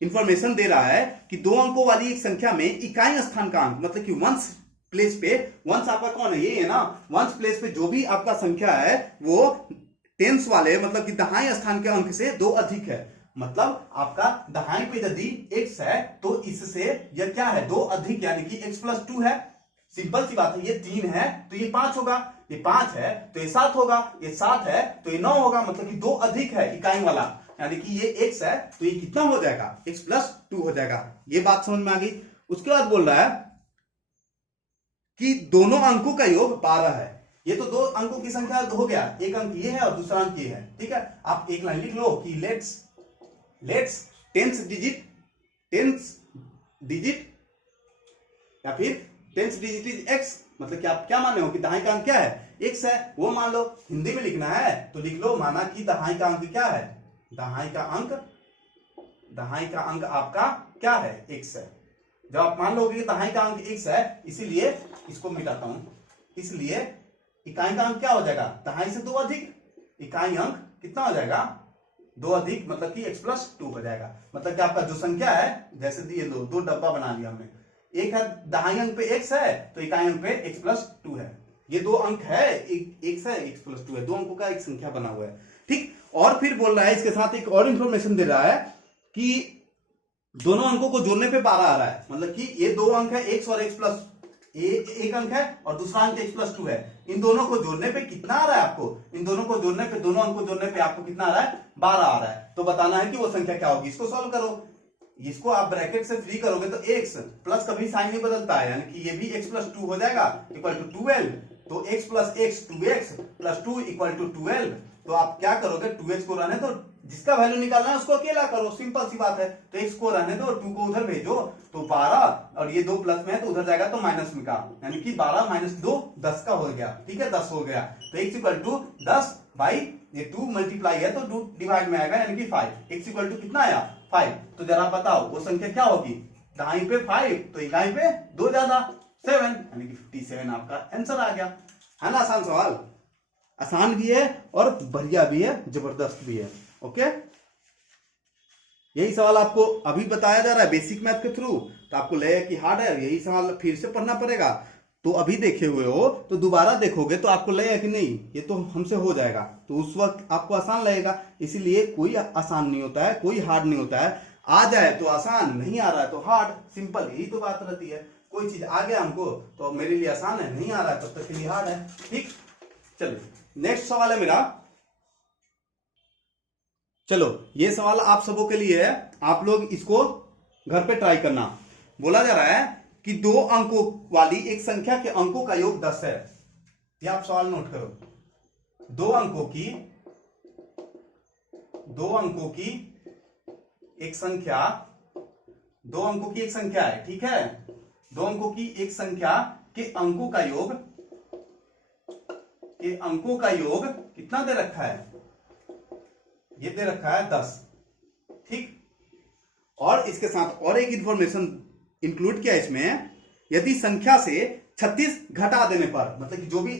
इंफॉर्मेशन दे रहा है कि 2 अंकों वाली एक संख्या में इकाई स्थान का अंक, मतलब कि वंश प्लेस पे, वंश आपका कौन है? ये है ना, वंश प्लेस पे जो भी आपका संख्या है वो टेंस वाले, मतलब कि दहाई स्थान के अंक से 2 अधिक है। मतलब आपका दहाई पे यदि x है तो इससे यह क्या है? 2 अधिक, यानी कि x प्लस 2 है। सिंपल सी बात है, ये 3 है तो ये 5 होगा। ये 5 है तो ये 7 होगा, ये 7 है तो ये 9 होगा, मतलब कि 2 अधिक है इकाई वाला, यानी कि ये x है तो ये कितना हो जाएगा, x+2 हो जाएगा। ये बात समझ में आ गई। उसके बाद बोल रहा है कि दोनों अंकों का योग 12 है। ये तो 2 अंकों की संख्या हो गया, एक अंक ये है और दूसरा अंक ये है, ठीक है। आप एक लाइन लिख लो कि लेट्स टेंस डिजिट या फिर टेंस डिजिट इज x, मतलब कि आप क्या मान रहे हो कि दहाई का अंक क्या है, x है, वो मान लो। हिंदी में लिखना है तो लिख लो, माना कि दहाई का अंक क्या है, दहाई का अंक आपका क्या है, x है। जब आप मान लोगे कि दहाई का अंक x है, इसीलिए इसको मिटाता हूं, इसलिए इकाई का अंक क्या हो जाएगा, दहाई से 2 अधिक, इकाई अंक कितना हो जाएगा, 2 अधिक, मतलब कि x+2 हो जाएगा। मतलब कि आपका जो संख्या है, जैसे दिए दो डब्बा बना लिया हमने, एक है दहाई अंक पे x है तो इकाई अंक पे x+2 है। ये 2 अंक है, एक x है, x+2 है, 2 अंकों का एक संख्या बना हुआ है, ठीक। और फिर बोल रहा है, इसके साथ एक और इंफॉर्मेशन दे रहा है कि दोनों अंकों को जोड़ने पे 12 आ रहा है, मतलब कि ये 2 अंक है, x और x+, एक अंक है और दूसरा अंक x+2 है। इन दोनों को जोड़ने पे कितना आ रहा है आपको, इन दोनों को जोड़ने पे, दोनों अंक को जोड़ने पे आपको कितना आ रहा है, 12 आ रहा है। तो बताना है कि वो संख्या क्या होगी। इसको सॉल्व करो, इसको आप ब्रैकेट से फ्री करोगे तो x प्लस कभी साइन नहीं बदलता है, यानी कि ये भी x+2 हो जाएगा इक्वल टू 12। तो x plus x 2x plus 2 equal to 12। तो आप क्या करोगे, 2x को रहने दो, जिसका वैल्यू निकालना है उसको अकेला करो, सिंपल सी बात है। तो x को रहने दो, 2 को उधर भेजो तो 12, और ये 2 प्लस में है तो उधर जाएगा तो माइनस में का, यानी कि 12 माइनस 2 10 का हो गया, ठीक है, 10 हो गया। तो x इक्वल टू 10 बाई ये 2 मल्टीप्लाई है तो 2 डिवाइड में आएगा, यानी कि 5। x इक्वल टू कितना आया, 5। तो जरा बताओ वो संख्या क्या होगी, दाई पे 5 तो इकाई पे 2 ज्यादा 7, यानी कि 57 आपका आंसर आ गया। है ना आसान सवाल, आसान भी है और बढ़िया भी है, जबरदस्त भी है। ओके, यही सवाल आपको अभी बताया जा रहा है बेसिक मैथ के थ्रू, तो आपको लगेगा कि हार्ड है, यही सवाल फिर से पढ़ना पड़ेगा। तो अभी देखे हुए हो तो दोबारा देखोगे तो आपको लगेगा कि नहीं ये तो हमसे हो जाएगा, तो उस वक्त आपको आसान लगेगा। इसीलिए कोई आसान नहीं होता है, कोई हार्ड नहीं होता है। आ जाए तो आसान, नहीं आ रहा है तो हार्ड, सिंपल, यही तो बात रहती है। कोई चीज आ गया हमको तो मेरे लिए आसान है, नहीं आ रहा है तब तक के लिए हार्ड है, ठीक। चलो नेक्स्ट सवाल है मेरा, चलो ये सवाल आप सबों के लिए है, आप लोग इसको घर पे ट्राई करना। बोला जा रहा है कि 2 अंकों वाली एक संख्या के अंकों का योग 10 है। ये आप सवाल नोट करो, 2 अंकों की एक संख्या, 2 अंकों की एक संख्या है, ठीक है। 2 अंकों की एक संख्या के अंकों का योग कितना दे रखा है, ये दे रखा है 10, ठीक। और इसके साथ और एक इंफॉर्मेशन इंक्लूड किया इसमें, यदि संख्या से 36 घटा देने पर, मतलब कि जो भी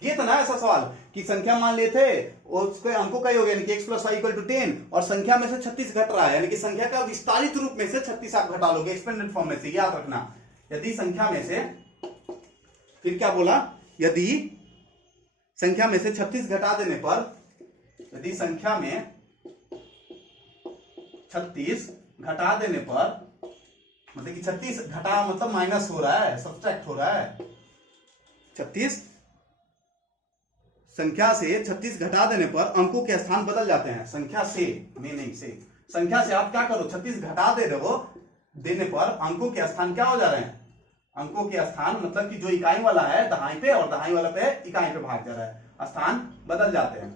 किए था ना ऐसा सवाल कि संख्या मान लिए थे और उसके अंकों का योग यानी कि x + y = 10, और संख्या में से 36 घट रहा है, यानी कि संख्या का विस्तारित रूप में से 36 आप घटा लोगे, एक्सपेंडेड फॉर्म में से, याद रखना। यदि संख्या में से, फिर क्या बोला, यदि संख्या में से 36 घटा देने पर, यदि संख्या में 36 घटा देने पर, मतलब कि 36 घटा मतलब माइनस हो रहा है, सब्ट्रैक्ट हो रहा है, 36 संख्या से 36 घटा देने पर अंकों के स्थान बदल जाते हैं। संख्या से नहीं से, संख्या से आप क्या करो, 36 घटा देने पर अंकों के स्थान क्या हो जा रहे हैं, अंकों के स्थान मतलब कि जो इकाई वाला है दहाई पे और दहाई वाला पे इकाई पे भाग जा रहा है, स्थान बदल जाते हैं,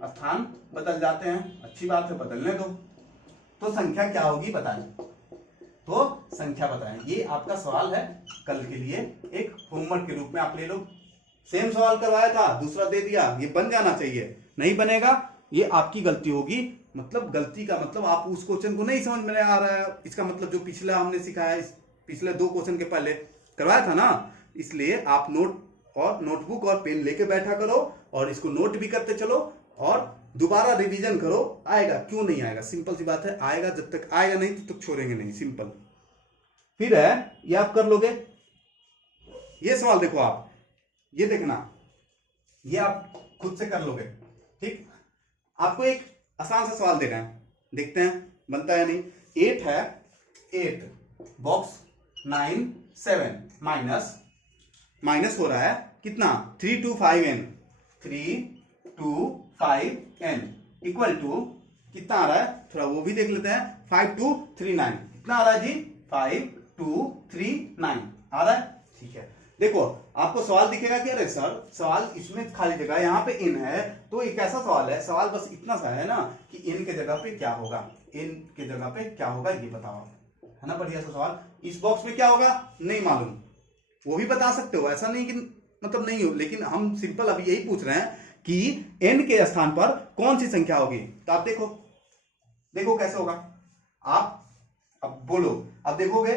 स्थान बदल जाते हैं, अच्छी बात है, बदलने दो। तो संख्या क्या होगी बताएं, तो संख्या बताएं। ये आपका सवाल है कल के लिए, एक होमवर्क के रूप में आप ले लो। सेम सवाल करवाया था, दूसरा दे दिया, ये बन जाना चाहिए, नहीं बनेगा ये आपकी गलती होगी। मतलब गलती का मतलब आप उस क्वेश्चन को नहीं समझ में आ रहा है, इसका मतलब जो पिछला हमने सिखाया है, पिछले 2 क्वेश्चन के पहले करवाया था ना, इसलिए आप नोटबुक और पेन लेके बैठा करो और इसको नोट भी करते चलो और दोबारा रिवीजन करो। आएगा, क्यों नहीं आएगा, सिंपल सी बात है, आएगा, जब तक आएगा नहीं तब तक छोड़ेंगे नहीं, सिंपल। फिर है ये आप कर लोगे, ये सवाल देखो आप, ये देखना, ये आप खुद से कर लोगे, ठीक। आपको एक आसान सा सवाल देना है, देखते हैं बनता है नहीं। 8 है, 8 बॉक्स 9 7 माइनस हो रहा है कितना 3 to 5n, 3 to 5n equal to कितना आ रहा है, थोड़ा वो भी देख लेते हैं, 5 to 3 9 कितना आ रहा है जी, 5 to 3 9 आ रहा है। ठीक है, देखो आपको सवाल दिखेगा कि अरे सर सवाल इसमें खाली जगह यहाँ पे n है, तो एक ऐसा सवाल है, सवाल बस इतना सा है ना कि n के जगह पे क्या होगा, n के जगह पे क्या होगा ये बताओ, है ना बढ़िया सा सवाल। इस बॉक्स में क्या होगा नहीं मालूम, वो भी बता सकते हो, ऐसा नहीं कि मतलब नहीं हो, लेकिन हम सिंपल अभी यही पूछ रहे हैं कि n के स्थान पर कौन सी संख्या होगी। तो आप देखो, देखो कैसे होगा, आप अब बोलो, अब देखोगे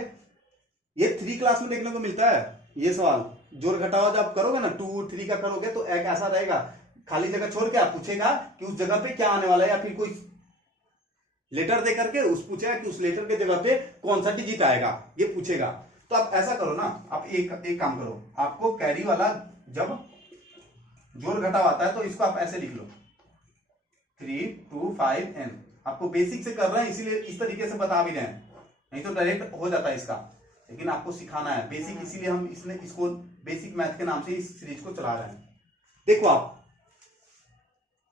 ये 3 क्लास में देखने को मिलता है ये सवाल, जोड़ घटाओ जब करोगे ना 2 3 का करोगे तो एक ऐसा रहेगा, खाली जगह छोड़ के आप पूछेगा कि उस जगह पे क्या आने वाला है, या फिर कोई लेटर दे करके उस पूछेगा कि उस लेटर के जगह पे कौन सा डिजिट आएगा ये पूछेगा। तो आप ऐसा करो ना, आप एक काम करो, आपको कैरी वाला जब जोड़ घटाव आता है तो इसको आप ऐसे लिख लो 3 to 5n, आपको बेसिक से कर रहे हैं इसीलिए इस तरीके से बता भी रहे हैं, नहीं तो डायरेक्ट हो जाता है इसका, लेकिन आपको सिखाना है बेसिक, इसीलिए हम इसको बेसिक मैथ के नाम से इस सीरीज को चला रहे हैं। देखो आप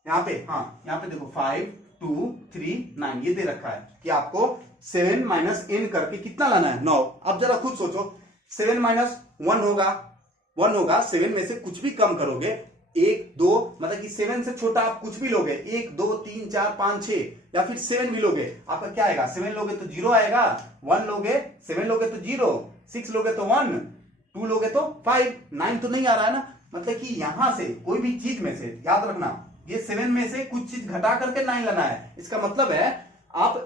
यहाँ पे, हाँ यहाँ पे देखो 5 2 3 9 ये दे रखा है कि आपको 7 माइनस n करके कितना लाना है 9। अब जरा खुद सोचो 7 माइनस 1 होगा, 1 होगा, 7 में से कुछ भी कम करोगे 1 2, मतलब कि 7 से छोटा आप कुछ भी लोगे 1 2 3 4 5 6 या फिर 7 भी लोगे, आपका क्या आएगा, 7 लोगे तो 0 आएगा, 1 लोगे 7 लोगे तो 0, 6 लोगे तो 1, 2 लोगे तो 5, 9 तो नहीं आ रहा है ना, मतलब कि यहां से कोई भी चीज में से याद रखना ये 7 में से कुछ चीज घटा करके 9 लाना है। इसका मतलब है आप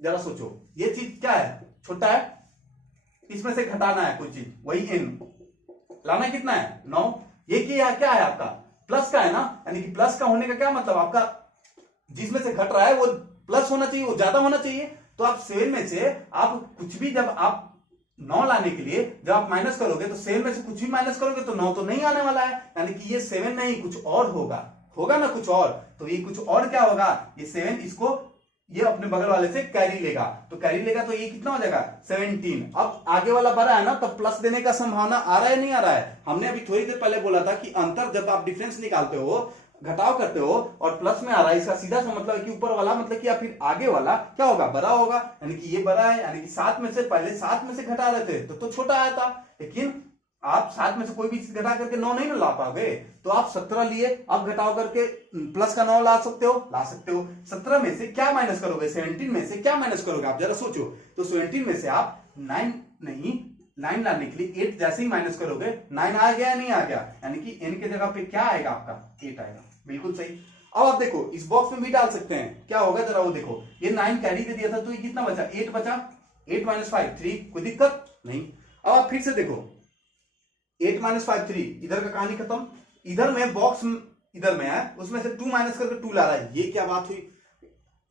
जरा सोचो ये चीज क्या है, छोटा है, इसमें से घटाना है कुछ चीज, वही n लाना कितना है 9, ये क्या है आपका प्लस का है ना, यानी कि प्लस का होने का क्या मतलब, आपका जिसमें से घट रहा है वो प्लस होना चाहिए, वो ज्यादा होना चाहिए। तो आप 7 में से आप कुछ भी, जब आप 9 लाने के लिए जब आप माइनस करोगे तो 7 में से कुछ भी माइनस करोगे तो 9 तो नहीं आने वाला है, यानी कि ये 7 नहीं कुछ और होगा ना कुछ और, तो ये कुछ और क्या होगा, ये 7 इसको ये अपने बगल वाले से कैरी लेगा, तो कैरी लेगा तो ये कितना हो जाएगा 17। अब आगे वाला बड़ा है ना, तो प्लस देने का संभावना आ रहा है नहीं आ रहा है, हमने अभी थोड़ी देर पहले बोला था कि अंतर जब आप डिफरेंस निकालते हो घटाव करते हो और प्लस में आ रहा है, इसका सीधा सा मतलब है कि ऊपर वाला मतलब कि या फिर आगे वाला क्या होगा बड़ा होगा, यानी कि ये बड़ा है, यानी कि 7 में से पहले 7 में से घटा रहे थे तो छोटा आया था, लेकिन आप 7 में से कोई भी चीज घटा करके 9 नहीं ला पाओगे, तो आप 17 लिए, अब घटाओ करके प्लस का 9 ला सकते हो। 17 में से क्या माइनस करोगे, 17 में से क्या माइनस करोगे, आप जरा सोचो, तो 17 में से आप 9 लाने के लिए 8 जैसे ही माइनस करोगे 9 आ गया नहीं आ गया, यानी कि n के जगह पे क्या आएगा आपका 8 आएगा, बिल्कुल सही। अब आप देखो इस बॉक्स में भी डाल सकते हैं, क्या होगा जरा वो देखो, ये 9 कैरी दे दिया था तो ये कितना बचा 8 बचा, 8 माइनस 5 3, कोई दिक्कत नहीं। अब आप फिर से देखो 8 माइनस 5 3, इधर का कहानी खत्म, इधर में बॉक्स इधर में है उसमें से 2 माइनस करके 2 ला रहा है, ये क्या बात हुई,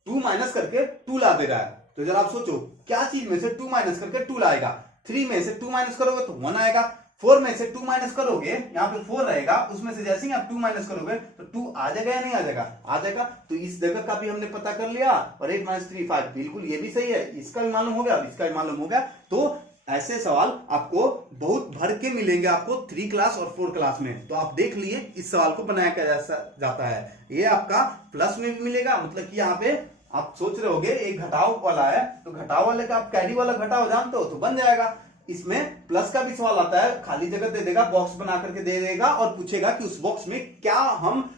2 माइनस करके 2 ला दे रहा है, तो जरा आप सोचो क्या चीज में से 2 माइनस करके 2 लाएगा, 3 में से 2 माइनस करोगे तो 1 आएगा, 4 में से 2 माइनस करोगे यहाँ पे 4 रहेगा, उसमें से जैसे ही आप 2 माइनस करोगे तो 2 आ जाएगा या नहीं आ जाएगा, आ जाएगा। तो इस जगह का भी हमने पता कर लिया, और 8 माइनस 3 5 बिल्कुल ये भी सही है, इसका भी मालूम हो गया और इसका भी मालूम हो गया। तो ऐसे सवाल आपको बहुत भर के मिलेंगे आपको 3 क्लास और 4 क्लास में, तो आप देख लिए इस सवाल को बनाया कैसा जाता है। ये आपका प्लस में भी मिलेगा, मतलब कि यहाँ पे आप सोच रहे होगे एक घटाव वाला है, तो घटाव वाले का आप कैरी वाला घटाव जानते हो तो बन जाएगा। इसमें प्लस का भी सवाल आता है, खाली जगह दे देगा, बॉक्स बना करके दे देगा और पूछेगा कि उस बॉक्स में क्या हम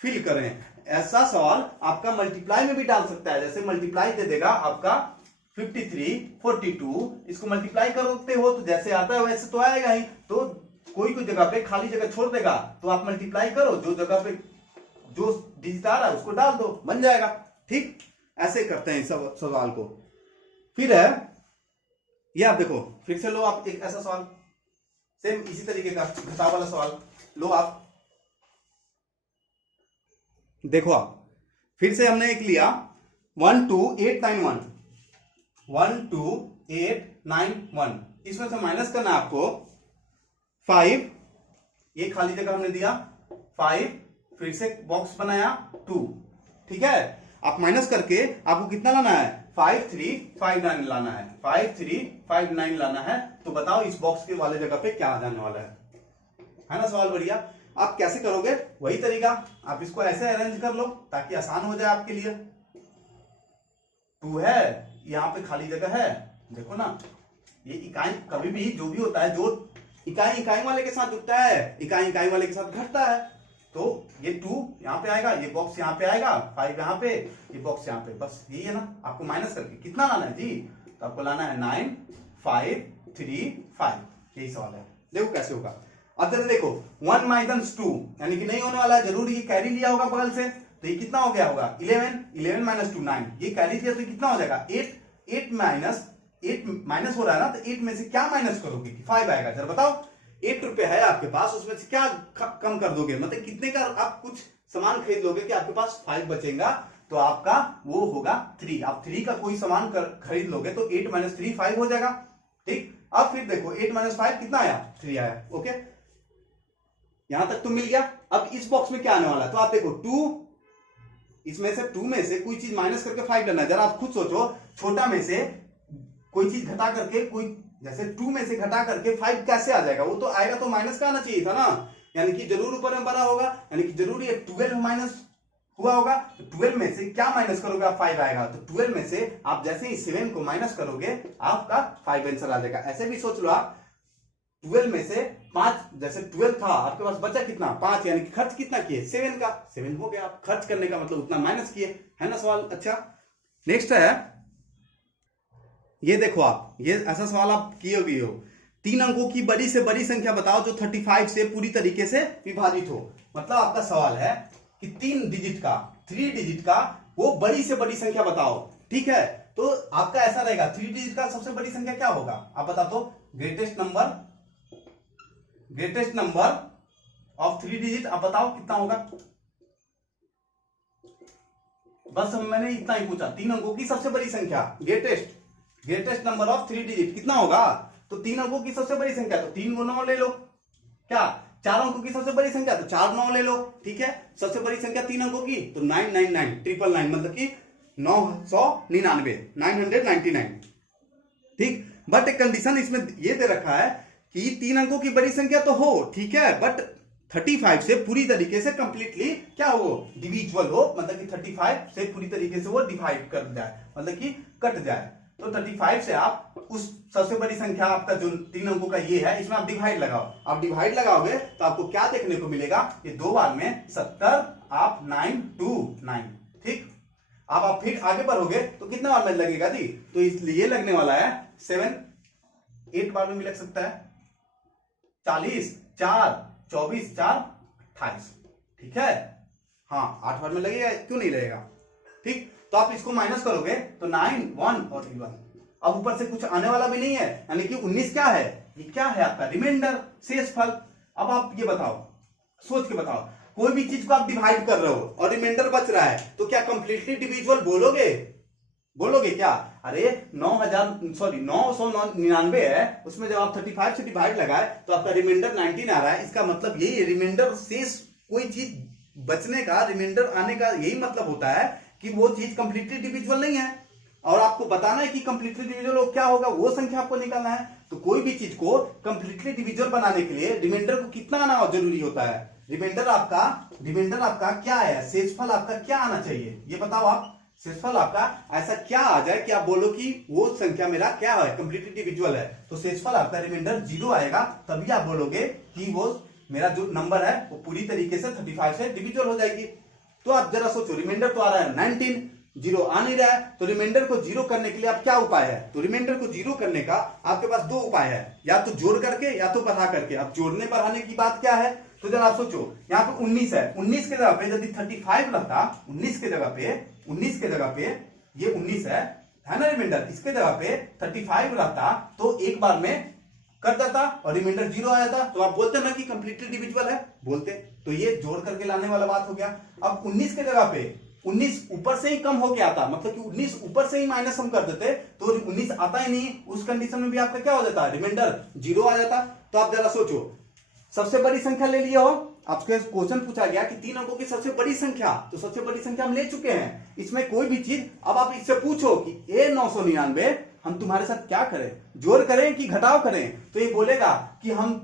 फिल करें। ऐसा सवाल आपका मल्टीप्लाई में भी डाल सकता है, जैसे मल्टीप्लाई दे देगा आपका 53 42, इसको मल्टीप्लाई करते हो तो जैसे आता है वैसे तो आएगा ही, तो कोई जगह पे खाली जगह छोड़ देगा तो आप मल्टीप्लाई करो, जो जगह पे जो डिजिट आ रहा है उसको डाल दो, बन जाएगा। ठीक, ऐसे करते हैं सब सवाल को। फिर है ये, आप देखो फिर से लो, आप एक ऐसा सवाल सेम इसी तरीके का घटाव वाला सवाल लो, आप देखो, आप फिर से हमने एक लिया 1 2 8 9 1, 1 2 8 9 1, इसमें से माइनस करना आपको 5, ये खाली जगह हमने दिया 5, फिर से बॉक्स बनाया 2, ठीक है। आप माइनस करके आपको कितना लाना है 5 3 5 9 लाना है, 5 3 5 9 लाना है। तो बताओ इस बॉक्स के वाले जगह पे क्या आ जाने वाला है, है ना सवाल बढ़िया। आप कैसे करोगे, वही तरीका, आप इसको ऐसे अरेंज कर लो ताकि आसान हो जाए आपके लिए। 2 है, यहाँ पे खाली जगह है, देखो ना, ये इकाई कभी भी जो भी होता है, जो इकाई इकाई वाले के साथ जुड़ता है, इकाई इकाई वाले के साथ घटता है। तो ये 2 यहाँ पे आएगा, ये बॉक्स यहाँ पे आएगा, 5 यहाँ पे, ये बॉक्स यहाँ पे, बस यही है ना। आपको माइनस करके कितना लाना है जी, तो आपको लाना है 9 5 3 5, यही सवाल है। देखो कैसे होगा। अब जरा देखो 1 माइनस 2 यानी कि नहीं होने वाला है, जरूर ये कैरी लिया होगा बगल से, तो ये कितना हो गया होगा 11 माइनस 2 9, ये कैरी लिया तो ये कितना हो जाएगा 8 माइनस हो रहा है ना, तो 8 में से क्या माइनस करोगे, 5 आएगा। जरा बताओ 8 रुपए है आपके पास, उसमें से क्या कम कर दोगे, मतलब कितने का आप कुछ सामान खरीद लोगे कि आपके पास 5 बचेगा, तो आपका वो होगा 3। आप 3 का कोई सामान खरीद लोगे तो 8 माइनस 3 5 हो जाएगा। ठीक, अब फिर देखो 8 माइनस 5 कितना आया, 3 आया। ओके, यहां तक तो मिल गया। अब इस बॉक्स में क्या आने वाला है, तो आप देखो 2, इसमें से 2 में से कोई चीज माइनस करके 5 डालना है। जरा आप खुद सोचो, छोटा में से कोई चीज घटा करके, कोई जैसे 2 में से घटा करके 5 कैसे आ जाएगा, वो तो आएगा तो माइनस का आना चाहिए था ना, यानी कि जरूर ऊपर में बड़ा होगा, यानी कि जरूर ये 12 माइनस हुआ होगा। तो 12 में से क्या माइनस करोगे आप, 5 आएगा। तो 12 में से आप जैसे ही 7 को माइनस करोगे आपका 5 आंसर आ जाएगा। ऐसे भी सोच लो आप, 12 में से 5, जैसे 12 था आपके पास, बचा कितना 5, यानी कि खर्च कितना किए 7 का, 7 हो गया। आप खर्च करने का मतलब उतना माइनस किए, है ना सवाल। अच्छा, नेक्स्ट है, ये देखो आप, ये ऐसा सवाल आप किए भी हो, 3 अंकों की बड़ी से बड़ी संख्या बताओ जो 35 से पूरी तरीके से विभाजित हो। मतलब आपका सवाल है कि 3 डिजिट का वो बड़ी से बड़ी संख्या बताओ। ठीक है, तो आपका ऐसा रहेगा, 3 डिजिट का सबसे बड़ी संख्या क्या होगा, आप बता दो। ग्रेटेस्ट नंबर ऑफ 3 डिजिट, आप बताओ कितना होगा। बस मैंने इतना ही पूछा, 3 अंकों की सबसे बड़ी संख्या, ग्रेटेस्ट नंबर ऑफ 3 डिजिट कितना होगा। तो 3 अंकों की सबसे बड़ी संख्या, तो 3 को 9 ले लो। क्या 4 अंकों की सबसे बड़ी संख्या, तो 4 9 ले लो। ठीक है, सबसे बड़ी संख्या 3 अंकों की, तो 999 999, मतलब कि 999। ठीक, बट एक कंडीशन इसमें ये दे रखा है कि 3 अंकों की बड़ी संख्या तो हो, ठीक है, बट 35 से पूरी तरीके से कंप्लीटली क्या हो, डिविजिबल हो, मतलब कि 35 से पूरी तरीके से वो डिवाइड कर जाए, मतलब कि कट जाए। तो 35 से आप उस सबसे बड़ी संख्या आपका जो 3 अंकों का ये है, इसमें आप डिवाइड लगाओ। आप डिवाइड लगाओगे तो आपको क्या देखने को मिलेगा, ये 2 बार में 70, आप 9 2 9। ठीक, अब आप फिर आगे बढ़ोगे तो कितना बार में लगेगा दी, तो इसलिए लगने वाला है 7, 8 बार में भी लग सकता है, 40 4 24 4 28। ठीक है, हाँ 8 बार में लगेगा, क्यों नहीं लगेगा। ठीक, तो आप इसको माइनस करोगे तो 9 1 और 11, अब ऊपर से कुछ आने वाला भी नहीं है, यानी कि 19 क्या है, ये क्या है आपका रिमाइंडर, शेषफल। अब आप ये बताओ, सोच के बताओ, कोई भी चीज को आप डिवाइड कर रहे हो और रिमाइंडर बच रहा है, तो क्या कंप्लीटली डिविजिबल बोलोगे क्या। अरे 999 है, उसमें जब आप 35 से डिवाइड लगाए तो आपका रिमाइंडर 19 आ रहा है। इसका मतलब यही रिमाइंडर शेष, कोई चीज बचने का, रिमाइंडर आने का यही मतलब होता है कि वो चीज कंप्लीटली डिविजिबल नहीं है। और आपको बताना है कि कंप्लीटली डिविजिबल क्या होगा, वो संख्या आपको निकालना है। तो कोई भी चीज को कंप्लीटली डिविजिबल बनाने के लिए रिमाइंडर को कितना आना जरूरी होता है, रिमाइंडर आपका क्या है, शेषफल आपका क्या आना चाहिए, ये बताओ आप। शेषफल आपका ऐसा क्या आ जाए कि आप बोलो कि वो संख्या मेरा क्या है, कंप्लीटली डिविजिबल है। तो शेषफल आपका रिमाइंडर 0 आएगा, तभी आप बोलोगे कि वो मेरा जो नंबर है वो पूरी तरीके से 35 से डिविजिबल हो जाएगी। तो आप जरा सोचो, रिमाइंडर तो आ रहा है 19, 0 आ नहीं रहा है, तो रिमाइंडर को 0 करने के लिए आप क्या उपाय है, तो रिमाइंडर को 0 करने का आपके पास 2 उपाय है, या तो जोड़ करके या तो बढ़ा करके। अब जोड़ने बढ़ाने की बात क्या है, तो जरा आप सोचो, यहाँ पे 19 है, 19 के जगह पे यदि 35 रहता, 19 के जगह पे ये 19 है ना रिमाइंडर, इसके जगह पे 35 रहता तो एक बार में कर देता और रिमाइंडर 0 आ जाता, तो आप बोलते ना कि कंप्लीटली डिविजिबल है, बोलते। तो ये जोड़ करके लाने वाला बात हो गया। अब 19 के जगह पे 19 ऊपर से ही कम हो गया था, मतलब कि 19 ऊपर से ही माइनस हम कर देते तो 19 आता ही नहीं, उस कंडीशन में भी आपका क्या हो जाता, रिमाइंडर 0 आ जाता। तो आप जरा सोचो, सबसे बड़ी संख्या ले लिया हो, आपके क्वेश्चन पूछा गया कि 3 अंकों की सबसे बड़ी संख्या, तो सबसे बड़ी संख्या हम ले चुके हैं, इसमें कोई भी चीज। अब आप इससे पूछो कि ए 999 हम तुम्हारे साथ क्या करें, जोड़ करें कि घटाव करें, तो ये बोलेगा कि हम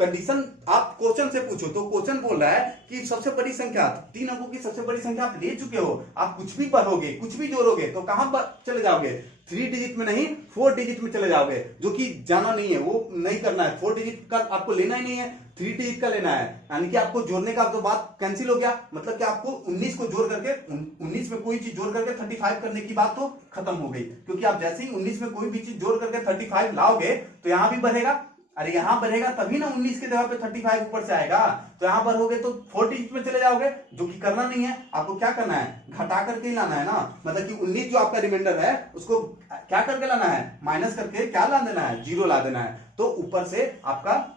कंडीशन आप क्वेश्चन से पूछो तो क्वेश्चन बोल रहा है कि सबसे बड़ी संख्या 3 अंकों की सबसे बड़ी संख्या आप ले चुके हो, आप कुछ भी पढ़ोगे कुछ भी जोड़ोगे तो कहां पर चले जाओगे, 3 डिजिट में नहीं 4 डिजिट में चले जाओगे, जो कि जाना नहीं है, वो नहीं करना है, 4 डिजिट का आपको लेना ही नहीं है, 3 डिजिट का लेना है। यानी कि आपको जोड़ने का तो बात कैंसिल हो गया, मतलब कि आपको 19 को जोड़ करके 19 में कोई चीज जोड़ करके 35 करने की बात तो खत्म हो गई, क्योंकि आप जैसे ही 19 में कोई भी चीज जोड़ करके 35 लाओगे तो यहां भी बढ़ेगा, अरे यहां बढ़ेगा तभी ना 19 के जगह पे 35 ऊपर से आएगा, तो यहां पर होगे तो 4 डिजिट में चले जाओगे, जो कि करना नहीं है, आपको क्या करना है, घटा करके ही लाना है ना, मतलब कि 19 जो आपका रिमाइंडर है उसको क्या करके लाना है, माइनस करके क्या ला देना है, 0 ला देना है। तो ऊपर से आपका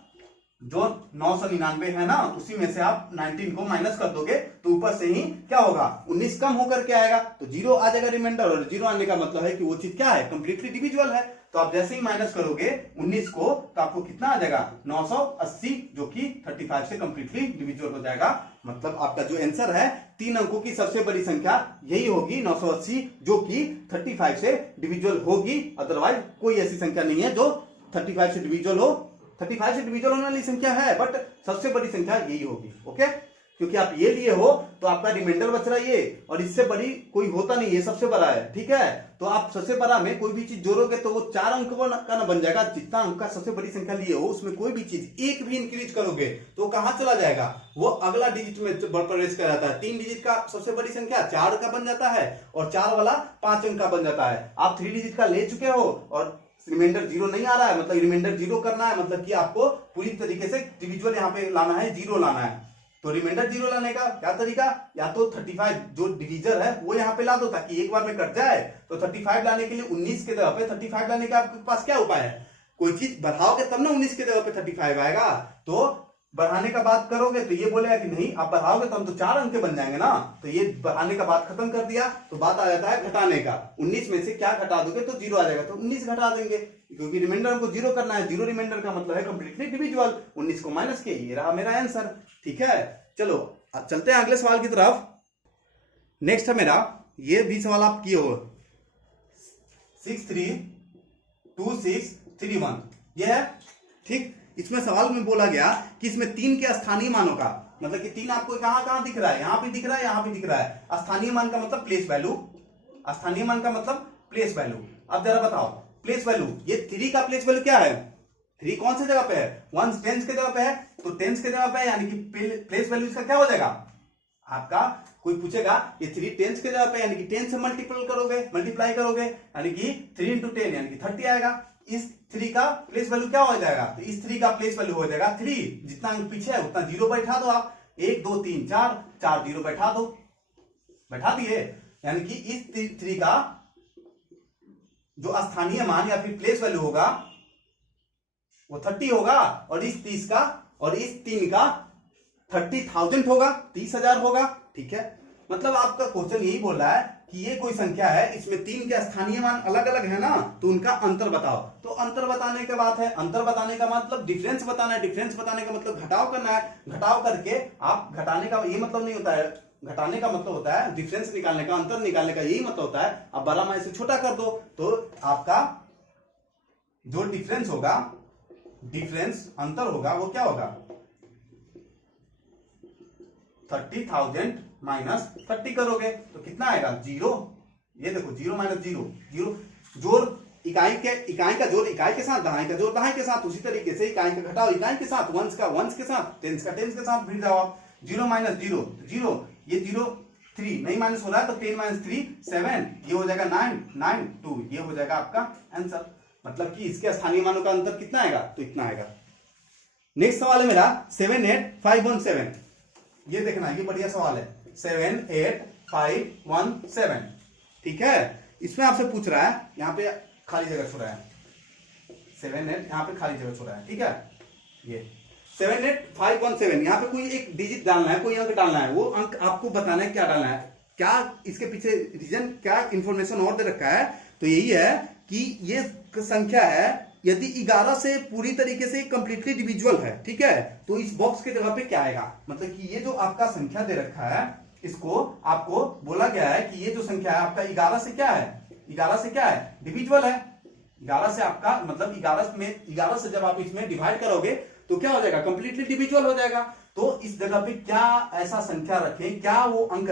जो 999 है ना, उसी में से आप 19 को माइनस कर दोगे तो ऊपर से ही क्या होगा, 19 कम होकर के आएगा, तो 0 आ जाएगा रिमाइंडर, और 0 आने का मतलब है कि वो चीज क्या है, कंप्लीटली डिविजिबल है। तो आप जैसे ही माइनस करोगे 19 को तो आपको कितना आ जाएगा, 980, जो कि 35 से कंप्लीटली डिविजिबल हो जाएगा। मतलब आपका जो आंसर है 3 अंकों की सबसे बड़ी संख्या यही होगी 980, जो कि 35 से डिविजिबल होगी, अदरवाइज कोई ऐसी संख्या नहीं है जो 35 से डिविजिबल हो। 35 से डिविजिबल होने वाली संख्या है, बट सबसे बड़ी संख्या यही होगी। ओके, क्योंकि आप ये लिए हो तो आपका रिमाइंडर बच रहा है ये, और इससे बड़ी कोई होता नहीं, ये सबसे बड़ा है, ठीक है। तो आप सबसे बड़ा में कोई भी चीज जोड़ोगे तो वो 4 अंक का ना बन जाएगा, जितना अंक का सबसे बड़ी संख्या लिए हो उसमें कोई भी चीज एक भी इंक्रीज करोगे तो कहां चला जाएगा, वो अगला डिजिट में प्रवेश कर जाता है। 3 डिजिट का सबसे बड़ी संख्या 4 का बन जाता है, और 4 वाला 5 अंक का बन जाता है। आप 3 डिजिट का ले चुके हो और रिमाइंडर 0 नहीं आ रहा है, मतलब रिमाइंडर 0 करना है, मतलब कि आपको पूरी तरीके से डिविजिबल यहाँ पे लाना है, 0 लाना है। तो रिमाइंडर 0 लाने का क्या तरीका, या तो 35 जो डिविजर है वो यहाँ पे ला दो ताकि एक बार में कट जाए। तो 35 लाने के लिए 19 के जगह पे 35 लाने का आपके पास क्या उपाय है, कोई चीज बढ़ाओगे तब ना 19 के जगह पे 35 आएगा। तो बढ़ाने का बात करोगे तो ये बोलेगा कि नहीं आप बढ़ाओगे तो हम तो 4 अंक के बन जाएंगे ना, तो ये बढ़ाने का बात खत्म कर दिया, तो बात आ जाता है घटाने का। 19 में से क्या घटा दोगे तो 0 आ जाएगा, तो 19 घटा देंगे, क्योंकि रिमाइंडर हमको 0 करना है, 0 रिमाइंडर का मतलब है कंप्लीटली डिविजिबल। 19 को माइनस किया, ये रहा मेरा आंसर, ठीक है। चलो अब चलते हैं अगले सवाल की तरफ। नेक्स्ट है मेरा, ये भी सवाल आप किए हो, 632631 ये है, ठीक। इसमें सवाल में बोला गया कि इसमें 3 के स्थानीय मानों का, मतलब कि 3 आपको कहां कहां दिख रहा है, यहां पे दिख रहा है, यहां पे दिख रहा है। स्थानीय मान का मतलब प्लेस वैल्यू, स्थानीय मान का मतलब प्लेस वैल्यू। अब जरा बताओ प्लेस वैल्यू, ये 3 का प्लेस वैल्यू क्या है, 3 कौन सी जगह पे है, 1 टेंस के जगह पे है, तो टेंस के जगह पे है, यानी कि प्लेस वैल्यू इसका क्या हो जाएगा आपका, कोई पूछेगा ये 3 टेंस के जगह पे, यानी कि 10 से मल्टीप्लाई करोगे, यानी कि 3 इंटू 10 यानी कि 30 आएगा। इस 3 का प्लेस वैल्यू क्या हो जाएगा, तो इस 3 का प्लेस वैल्यू हो जाएगा 3, जितना अंक पीछे है उतना 0 बैठा दो आप, 1 2 3 4 0 बैठा दो, बैठा दिए, यानी कि इस 3 का जो स्थानीय मान या फिर प्लेस वैल्यू होगा वो 30 होगा, और इस 30 का और इस 3 का 30,000 होगा, 30,000 होगा, ठीक है। मतलब आपका क्वेश्चन यही बोल रहा है कि ये कोई संख्या है, इसमें 3 के स्थानीय मान अलग अलग है ना, तो उनका अंतर बताओ। तो अंतर बताने की बात है, अंतर बताने का मतलब डिफरेंस बताना है, डिफरेंस बताने का मतलब घटाव करना है, घटाव करके आप घटाने का ये मतलब नहीं होता है, घटाने का मतलब होता है डिफरेंस निकालने का, अंतर निकालने का यही मतलब होता है। आप बड़ा मान से छोटा कर दो तो आपका जो डिफरेंस होगा, डिफरेंस अंतर होगा वो क्या होगा, 30,000 माइनस 30 करोगे तो कितना आएगा 0। ये देखो 0 माइनस 0 0, जोड़ इकाई का जोड़ इकाई के साथ, दहाई का जोड़ दहाई के साथ, उसी तरीके से इकाई का घटाओ इकाई के साथ, वंश का वंश के साथ, टेंस का टेंस के साथ, फिर जाओ आप 0 माइनस 0 0, ये 0 3 नहीं माइनस हो रहा है तो 10 माइनस 3 7, ये हो जाएगा 9 9 2, ये हो जाएगा आपका आंसर। मतलब कि इसके स्थानीय मानों का अंतर कितना आएगा, तो इतना आएगा। नेक्स्ट सवाल है मेरा 78517, ये देखना ये बढ़िया सवाल है, 78517, ठीक है। इसमें आपसे पूछ रहा है, यहाँ पे खाली जगह छोड़ा है, 78 यहाँ पे खाली जगह छोड़ा है, ठीक है। ये 78517, यहाँ पे कोई एक डिजिट डालना है, कोई अंक डालना है, वो अंक आपको बताना है क्या डालना है, क्या इसके पीछे रीजन क्या इंफॉर्मेशन और दे रखा है। तो यही है कि ये संख्या है यदि 11 से पूरी तरीके से कंप्लीटली डिविजिबल है, ठीक है, तो इस बॉक्स के जगह पे क्या आएगा, मतलब कि ये जो आपका संख्या दे रखा है इसको आपको बोला गया है कि ये जो संख्या है आपका 11 से क्या है, 11 से क्या है डिविजिबल है। 11 से आपका मतलब 11 से जब आप इसमें डिवाइड करोगे तो क्या हो जाएगा, कंप्लीटली डिविजुअल हो जाएगा। तो इस जगह पे क्या ऐसा संख्या रखें, क्या वो अंक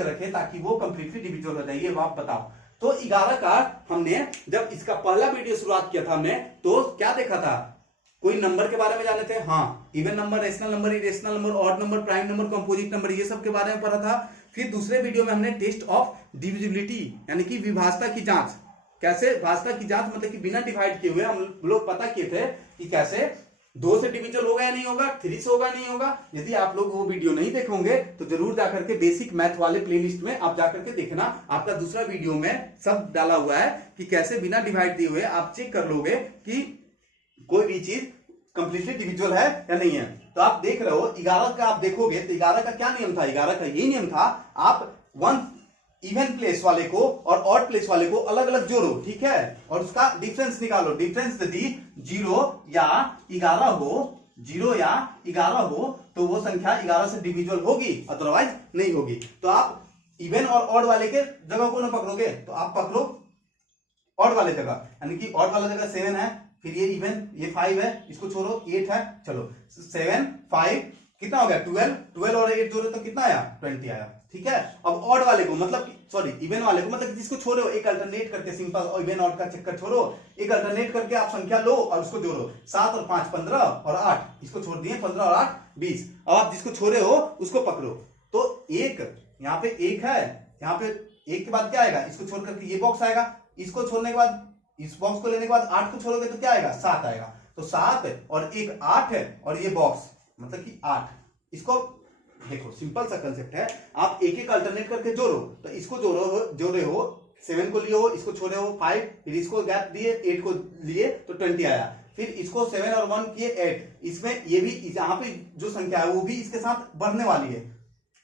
रखें ताकि वो कंप्लीटली डिविजुअल हो जाए, ये आप बताओ। तो 11 का हमने जब इसका पहला वीडियो शुरुआत किया था हमने, तो क्या देखा था, कोई नंबर के बारे में जाने थे, हाँ, even number, rational number, irrational number, odd number, prime number, composite number, ये सब के बारे में पढ़ा था। फिर दूसरे वीडियो में हमने टेस्ट ऑफ डिविजिबिलिटी यानी कि विभाज्यता की जांच, कैसे भाज्यता की जांच मतलब कि बिना डिवाइड किए हुए हम लोग पता किए थे कि कैसे 2 से डिविजन होगा या नहीं होगा, 3 से होगा नहीं होगा। यदि आप लोग वो वीडियो नहीं देखोगे तो जरूर जाकर के बेसिक मैथ वाले प्लेलिस्ट में आप जाकर के देखना, आपका दूसरा वीडियो में सब डाला हुआ है कि कैसे बिना डिवाइड दिए हुए आप चेक कर लोगे कि कोई भी चीज कंप्लीटली डिविजुअल है या नहीं है। तो आप देख रहे हो 11 का, आप देखोगे तो 11 का क्या नियम था, 11 का ये नियम था, आप 1 इवन प्लेस वाले को और ऑड प्लेस वाले को अलग अलग जोड़ो, ठीक है, और उसका डिफरेंस निकालो। डिफरेंस यदि 0 या 11 हो तो वो संख्या 11 से डिविजुअल होगी, अदरवाइज नहीं होगी। तो आप इवन और ऑड वाले के जगह को ना पकड़ोगे, तो आप पकड़ो ऑड वाले जगह, यानी कि ऑड वाला जगह 7 है, फिर ये इवन, ये 5 है, इसको छोड़ो, 8 है, चलो 7 5 कितना हो गया 12 और 8 जोड़ो तो कितना आया 20 आया, ठीक है। अब ऑड वाले को मतलब सॉरी इवन वाले को मतलब जिसको छोड़ो, एक अल्टरनेट करके, सिंपल इवन ऑड का चक्कर छोड़ो, एक अल्टरनेट करके आप संख्या लो और उसको जोड़ो, 7 और 5 15 और 8 इसको छोड़ दिए, 15 और 8 20। अब आप जिसको छोड़े हो उसको पकड़ो, तो एक यहाँ पे एक है, यहाँ पे एक के बाद क्या आएगा, इसको छोड़ करके ये बॉक्स आएगा, इसको छोड़ने के बाद इस बॉक्स को लेने के बाद 8 को छोड़ोगे तो क्या आएगा 7 आएगा, तो 7 और एक 8 है और ये बॉक्स मतलब कि 8। इसको देखो सिंपल सा कंसेप्ट है, आप एक एक अल्टरनेट करके जोड़ो, तो इसको जोड़े हो 7 को लिए हो, इसको छोड़े हो 5, फिर इसको गैप दिए 8 को लिए तो 20 आया, फिर इसको 7 और 1 किए 8, इसमें ये भी यहाँ पे जो संख्या है वो भी इसके साथ बढ़ने वाली है,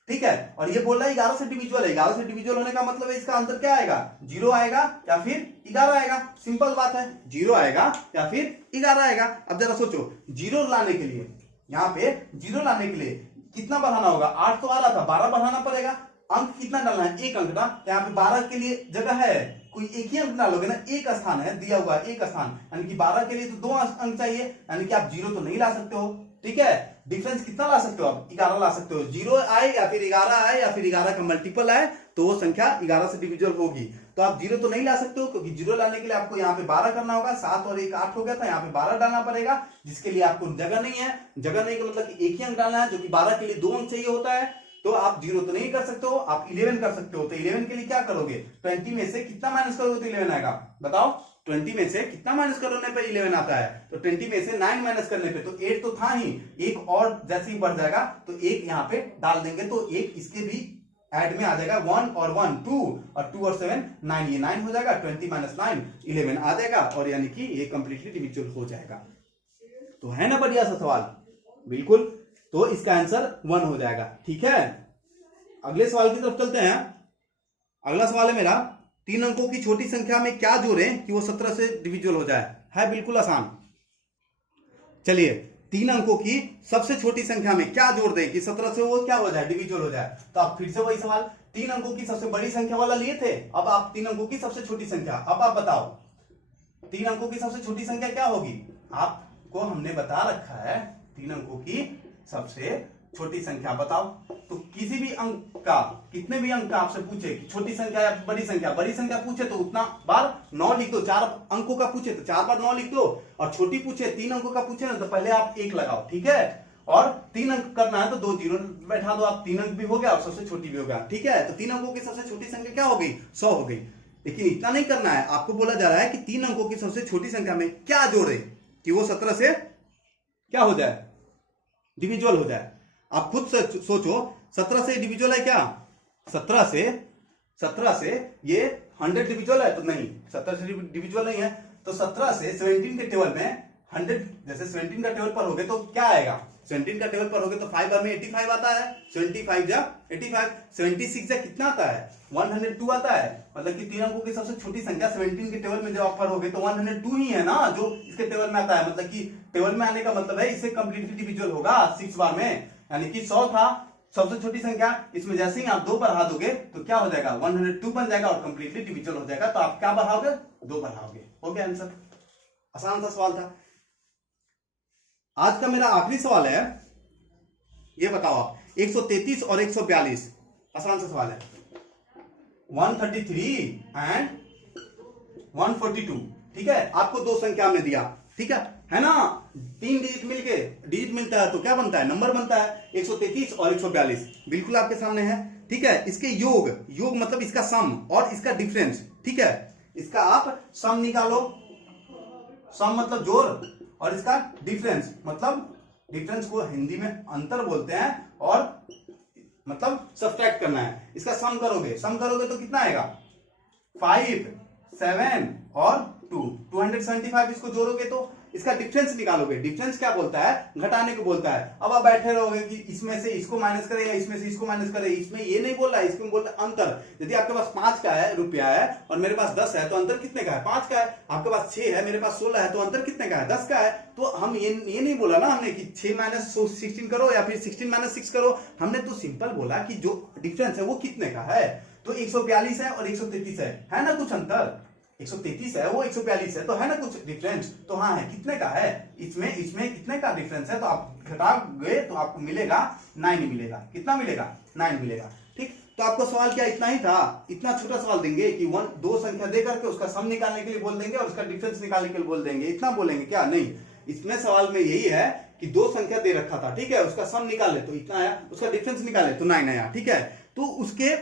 ठीक है। और ये बोल रहा है 11 से डिविजुअल है, 11 से डिविजुअल होने का मतलब है इसका आंसर क्या आएगा, 0 आएगा या फिर 11 आएगा, सिंपल बात है, 0 आएगा या फिर 11 आएगा। अब जरा सोचो 0 लाने के लिए, यहाँ पे 0 लाने के लिए कितना बढ़ाना होगा, 8 तो आ रहा था, 12 बढ़ाना पड़ेगा, अंक कितना डालना है, एक अंक ना, तो यहाँ पे 12 के लिए जगह है, कोई एक ही अंक डालोगे ना, एक स्थान है दिया हुआ, एक स्थान, यानी कि 12 के लिए तो 2 अंक चाहिए, यानी कि आप 0 तो नहीं ला सकते हो, ठीक है। डिफरेंस कितना ला सकते हो आप, 11 ला सकते हो, 0 आए या फिर 11 आए या फिर 11 का मल्टीपल आए तो वो संख्या 11 से डिविजुअल होगी। तो आप 0 तो नहीं ला सकते हो, क्योंकि 0 लाने के लिए आपको यहाँ पे 12 करना होगा, 7 और 1 8 हो गया था, यहाँ पे 12 डालना पड़ेगा, जिसके लिए आपको जगह नहीं है, जगह नहीं का मतलब कि एक ही अंक डालना है, जो कि 12 के लिए 2 अंक चाहिए होता है, तो आप 0 तो नहीं कर सकते हो, आप 11 कर सकते हो। तो 11 के लिए क्या करोगे, 20 में से कितना माइनस करोगे तो 11 आएगा, बताओ 20 में से कितना माइनस करने पे 11 आता है, तो 20 में से 9 माइनस करने पे, तो 8 तो था ही, एक और जैसे ही बढ़ जाएगा तो एक यहाँ पे डाल देंगे, तो एक इसके भी ऐड में आ जाएगा, 1 और 1 2 और 2 और 7 9, ये 9 हो जाएगा, 20 माइनस 9 11 आ जाएगा, और यानी कि ये कंप्लीटली डिविजुअल हो जाएगा। तो है ना बढ़िया सा सवाल, बिल्कुल, तो इसका आंसर 1 हो जाएगा, ठीक है। अगले सवाल की तरफ चलते हैं। अगला सवाल है मेरा, 3 अंकों की छोटी संख्या में क्या जोड़ें कि वो 17 से डिविजुअल हो जाए, है बिल्कुल आसान। चलिए 3 अंकों की सबसे छोटी संख्या में क्या जोड़ दें कि 17 से वो क्या हो जाए, डिविजुअल हो जाए। तो आप फिर से वही सवाल, 3 अंकों की सबसे बड़ी संख्या वाला लिए थे, अब आप 3 अंकों की सबसे छोटी संख्या, अब आप बताओ 3 अंकों की सबसे छोटी संख्या क्या होगी। आपको हमने बता रखा है 3 अंकों की सबसे छोटी संख्या बताओ, तो किसी भी अंक का, कितने भी अंक का आपसे पूछे कि छोटी संख्या या बड़ी संख्या पूछे तो उतना बार 9 लिख दो, 4 अंकों का पूछे तो 4 बार 9 लिख दो, और छोटी पूछे 3 अंकों का पूछे ना तो पहले आप 1 लगाओ, ठीक है। और 3 अंक करना है तो 2 जीरो बैठा दो आप, 3 अंक भी हो गया और सबसे छोटी भी हो गया, ठीक है। तो 3 अंकों की सबसे छोटी संख्या क्या हो गई, 100 हो गई। लेकिन इतना नहीं करना है, आपको बोला जा रहा है कि 3 अंकों की सबसे छोटी संख्या में क्या जोड़े कि वो 17 से क्या हो जाए, डिविजुअल हो जाए। आप खुद से सोचो 17 से डिविजुअल है क्या, 17 से ये 100 डिविजुअल है तो नहीं, 17 से डिविजुअल नहीं है। तो 17 से 17 के टेबल में 100, जैसे 17 का टेबल पर होगे तो क्या आएगा, 17 का टेबल पर होगे तो 5 बार में 85 आता है, 75 जा 85, 76 जा कितना आता है 102 आता है, मतलब कि 3 अंकों की सबसे छोटी संख्या 17 के टेबल में जब आप पर होगे तो 102 ही है ना जो इसके टेबल में आता है, मतलब कि टेबल में आने का मतलब है इससे कंप्लीटली डिविजुअल होगा 6 बार में, यानी कि 100 था सबसे छोटी संख्या, इसमें जैसे ही आप 2 बढ़ा दोगे तो क्या हो जाएगा 102 बन जाएगा और कंप्लीटली डिविजुअल हो जाएगा। तो आप क्या बढ़ाओगे, 2 बढ़ाओगे, हो गया आंसर, आसान सा सवाल था। आज का मेरा आखिरी सवाल है, ये बताओ आप 133 और 142, आसान सा सवाल है। 133 एंड 142, ठीक है, आपको दो संख्या में दिया, ठीक है ना, 3 डिजिट मिलता है तो क्या बनता है, नंबर बनता है 133 और 142, बिल्कुल आपके सामने है, ठीक है। इसके योग मतलब इसका सम और इसका डिफरेंस, ठीक है, इसका आप सम निकालो, सम मतलब जोड़, और इसका डिफरेंस मतलब, डिफरेंस को हिंदी में अंतर बोलते हैं, और मतलब सब्ट्रैक्ट करना है। इसका सम करोगे तो कितना आएगा, 5, 7 और 2, 275। इसको जोड़ोगे तो इसका डिफरेंस निकालोगे। डिफरेंस क्या बोलता है, घटाने को बोलता है। अब आप बैठे रहोगे कि इसमें से इसको माइनस करे या इसमें से इसको माइनस करे, इसमें ये नहीं बोल रहा है, इसमें बोल रहा है अंतर। यदि आपके पास 5 का है रुपया है और मेरे पास 10 है तो अंतर कितने का है, 5 का है। आपके पास 6 है, मेरे पास 16 है तो अंतर कितने का है, 10 का है। तो हम ये नहीं बोला ना हमने कि 6 माइनस 16 करो या फिर 16 माइनस 6 करो, हमने तो सिंपल बोला कि जो डिफरेंस है वो कितने का है। तो 142 है और 133 है ना कुछ अंतर, 133 है वो 142 है, तो है ना कुछ डिफरेंस, तो हाँ है, कितने का है, इसमें कितने का डिफरेंस है, तो आप घटाओगे तो आपको मिलेगा 9 मिलेगा। कितना मिलेगा, 9 मिलेगा, ठीक। तो आपको सवाल क्या इतना ही था, इतना छोटा सवाल देंगे कि दो संख्या दे करके उसका सम निकालने के लिए बोल देंगे और उसका डिफरेंस निकालने के लिए बोल देंगे, इतना बोलेंगे क्या, नहीं। इसमें सवाल में यही है कि दो संख्या दे रखा था, ठीक है, उसका सम निकाले तो इतना आया, उसका डिफरेंस निकाले तो 9 आया, ठीक है। तो उसके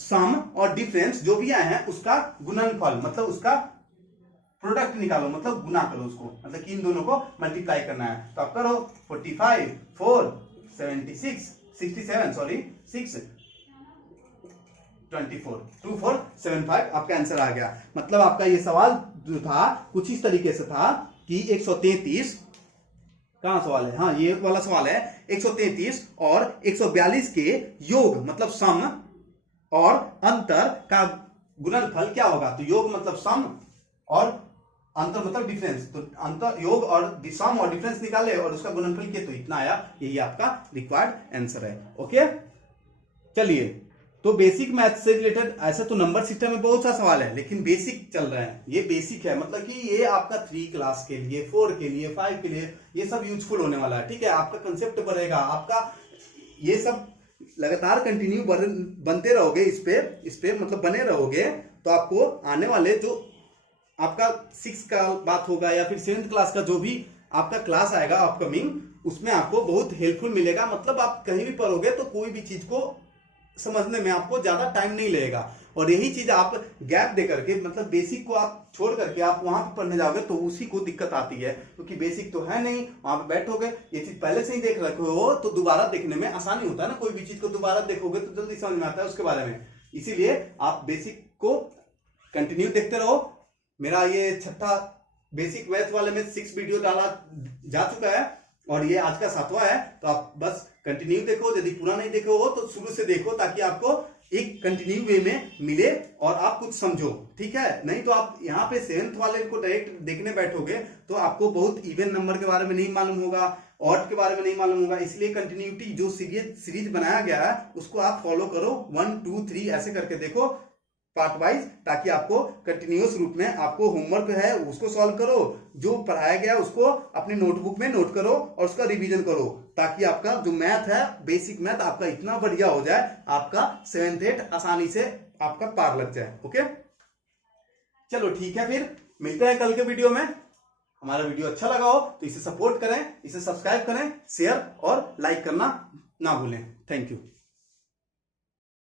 सम और डिफरेंस जो भी आए हैं उसका गुणनफल मतलब उसका प्रोडक्ट निकालो, मतलब गुना करो उसको, मतलब कि इन दोनों को मल्टीप्लाई करना है। तो आप करो 45 4 76 67 सॉरी 6 24 2475 आपका आंसर आ गया। मतलब आपका ये सवाल जो था कुछ इस तरीके से था कि 133, कहां सवाल है, हाँ ये वाला सवाल है, 133 और 142 के योग मतलब सम और अंतर का गुणनफल क्या होगा। तो योग मतलब सम और अंतर मतलब डिफरेंस, तो अंतर योग और सम और डिफरेंस निकाले और उसका गुणनफल किया तो इतना आया, यही आपका रिक्वायर्ड आंसर है। ओके चलिए, तो बेसिक मैथ से रिलेटेड ऐसे तो नंबर सिस्टम में बहुत सा सवाल है, लेकिन बेसिक चल रहे हैं, ये बेसिक है, मतलब कि ये आपका 3 क्लास के लिए, 4 के लिए, 5 के लिए ये सब यूजफुल होने वाला है, ठीक है। आपका कंसेप्ट बढ़ेगा, आपका ये सब लगातार कंटिन्यू बनते रहोगे, इस पे मतलब बने रहोगे, तो आपको आने वाले जो आपका 6 का बात होगा या फिर 7th क्लास का जो भी आपका क्लास आएगा अपकमिंग, उसमें आपको बहुत हेल्पफुल मिलेगा। मतलब आप कहीं भी पढ़ोगे तो कोई भी चीज को समझने में आपको ज्यादा टाइम नहीं लगेगा, और यही चीज आप गैप दे करके मतलब बेसिक को आप छोड़ करके आप वहां पर पढ़ने जाओगे तो उसी को दिक्कत आती है, क्योंकि बेसिक तो है नहीं, वहां पर बैठोगे ये चीज पहले से ही देख रखे हो तो दोबारा देखने में आसानी होता है ना, कोई भी चीज को दोबारा देखोगे तो जल्दी समझ में आता है उसके बारे में। इसीलिए आप बेसिक को कंटिन्यू देखते रहो। मेरा ये 6ठा बेसिक मैथ वाले में 6 वीडियो डाला जा चुका है और ये आज का 7वां है, तो आप बस कंटिन्यू देखो, यदि पूरा नहीं देखो हो तो शुरू से देखो, ताकि आपको एक कंटिन्यू वे में मिले और आप कुछ समझो, ठीक है। नहीं तो आप यहाँ पे 7th वाले को डायरेक्ट देखने बैठोगे तो आपको बहुत इवन नंबर के बारे में नहीं मालूम होगा, ऑड के बारे में नहीं मालूम होगा। इसलिए कंटिन्यूटी जो सीरीज बनाया गया है उसको आप फॉलो करो, 1 2 3 ऐसे करके देखो पार्ट वाइज, ताकि आपको कंटिन्यूअस रूप में आपको होमवर्क है उसको सॉल्व करो, जो पढ़ाया गया उसको अपनी नोटबुक में नोट करो और उसका रिवीजन करो, ताकि आपका जो मैथ है बेसिक मैथ आपका इतना बढ़िया हो जाए, आपका 7th 8th आसानी से आपका पार लग जाए। ओके चलो ठीक है, फिर मिलते हैं कल के वीडियो में। हमारा वीडियो अच्छा लगा हो तो इसे सपोर्ट करें, इसे सब्सक्राइब करें, शेयर और लाइक करना ना भूलें। Thank you.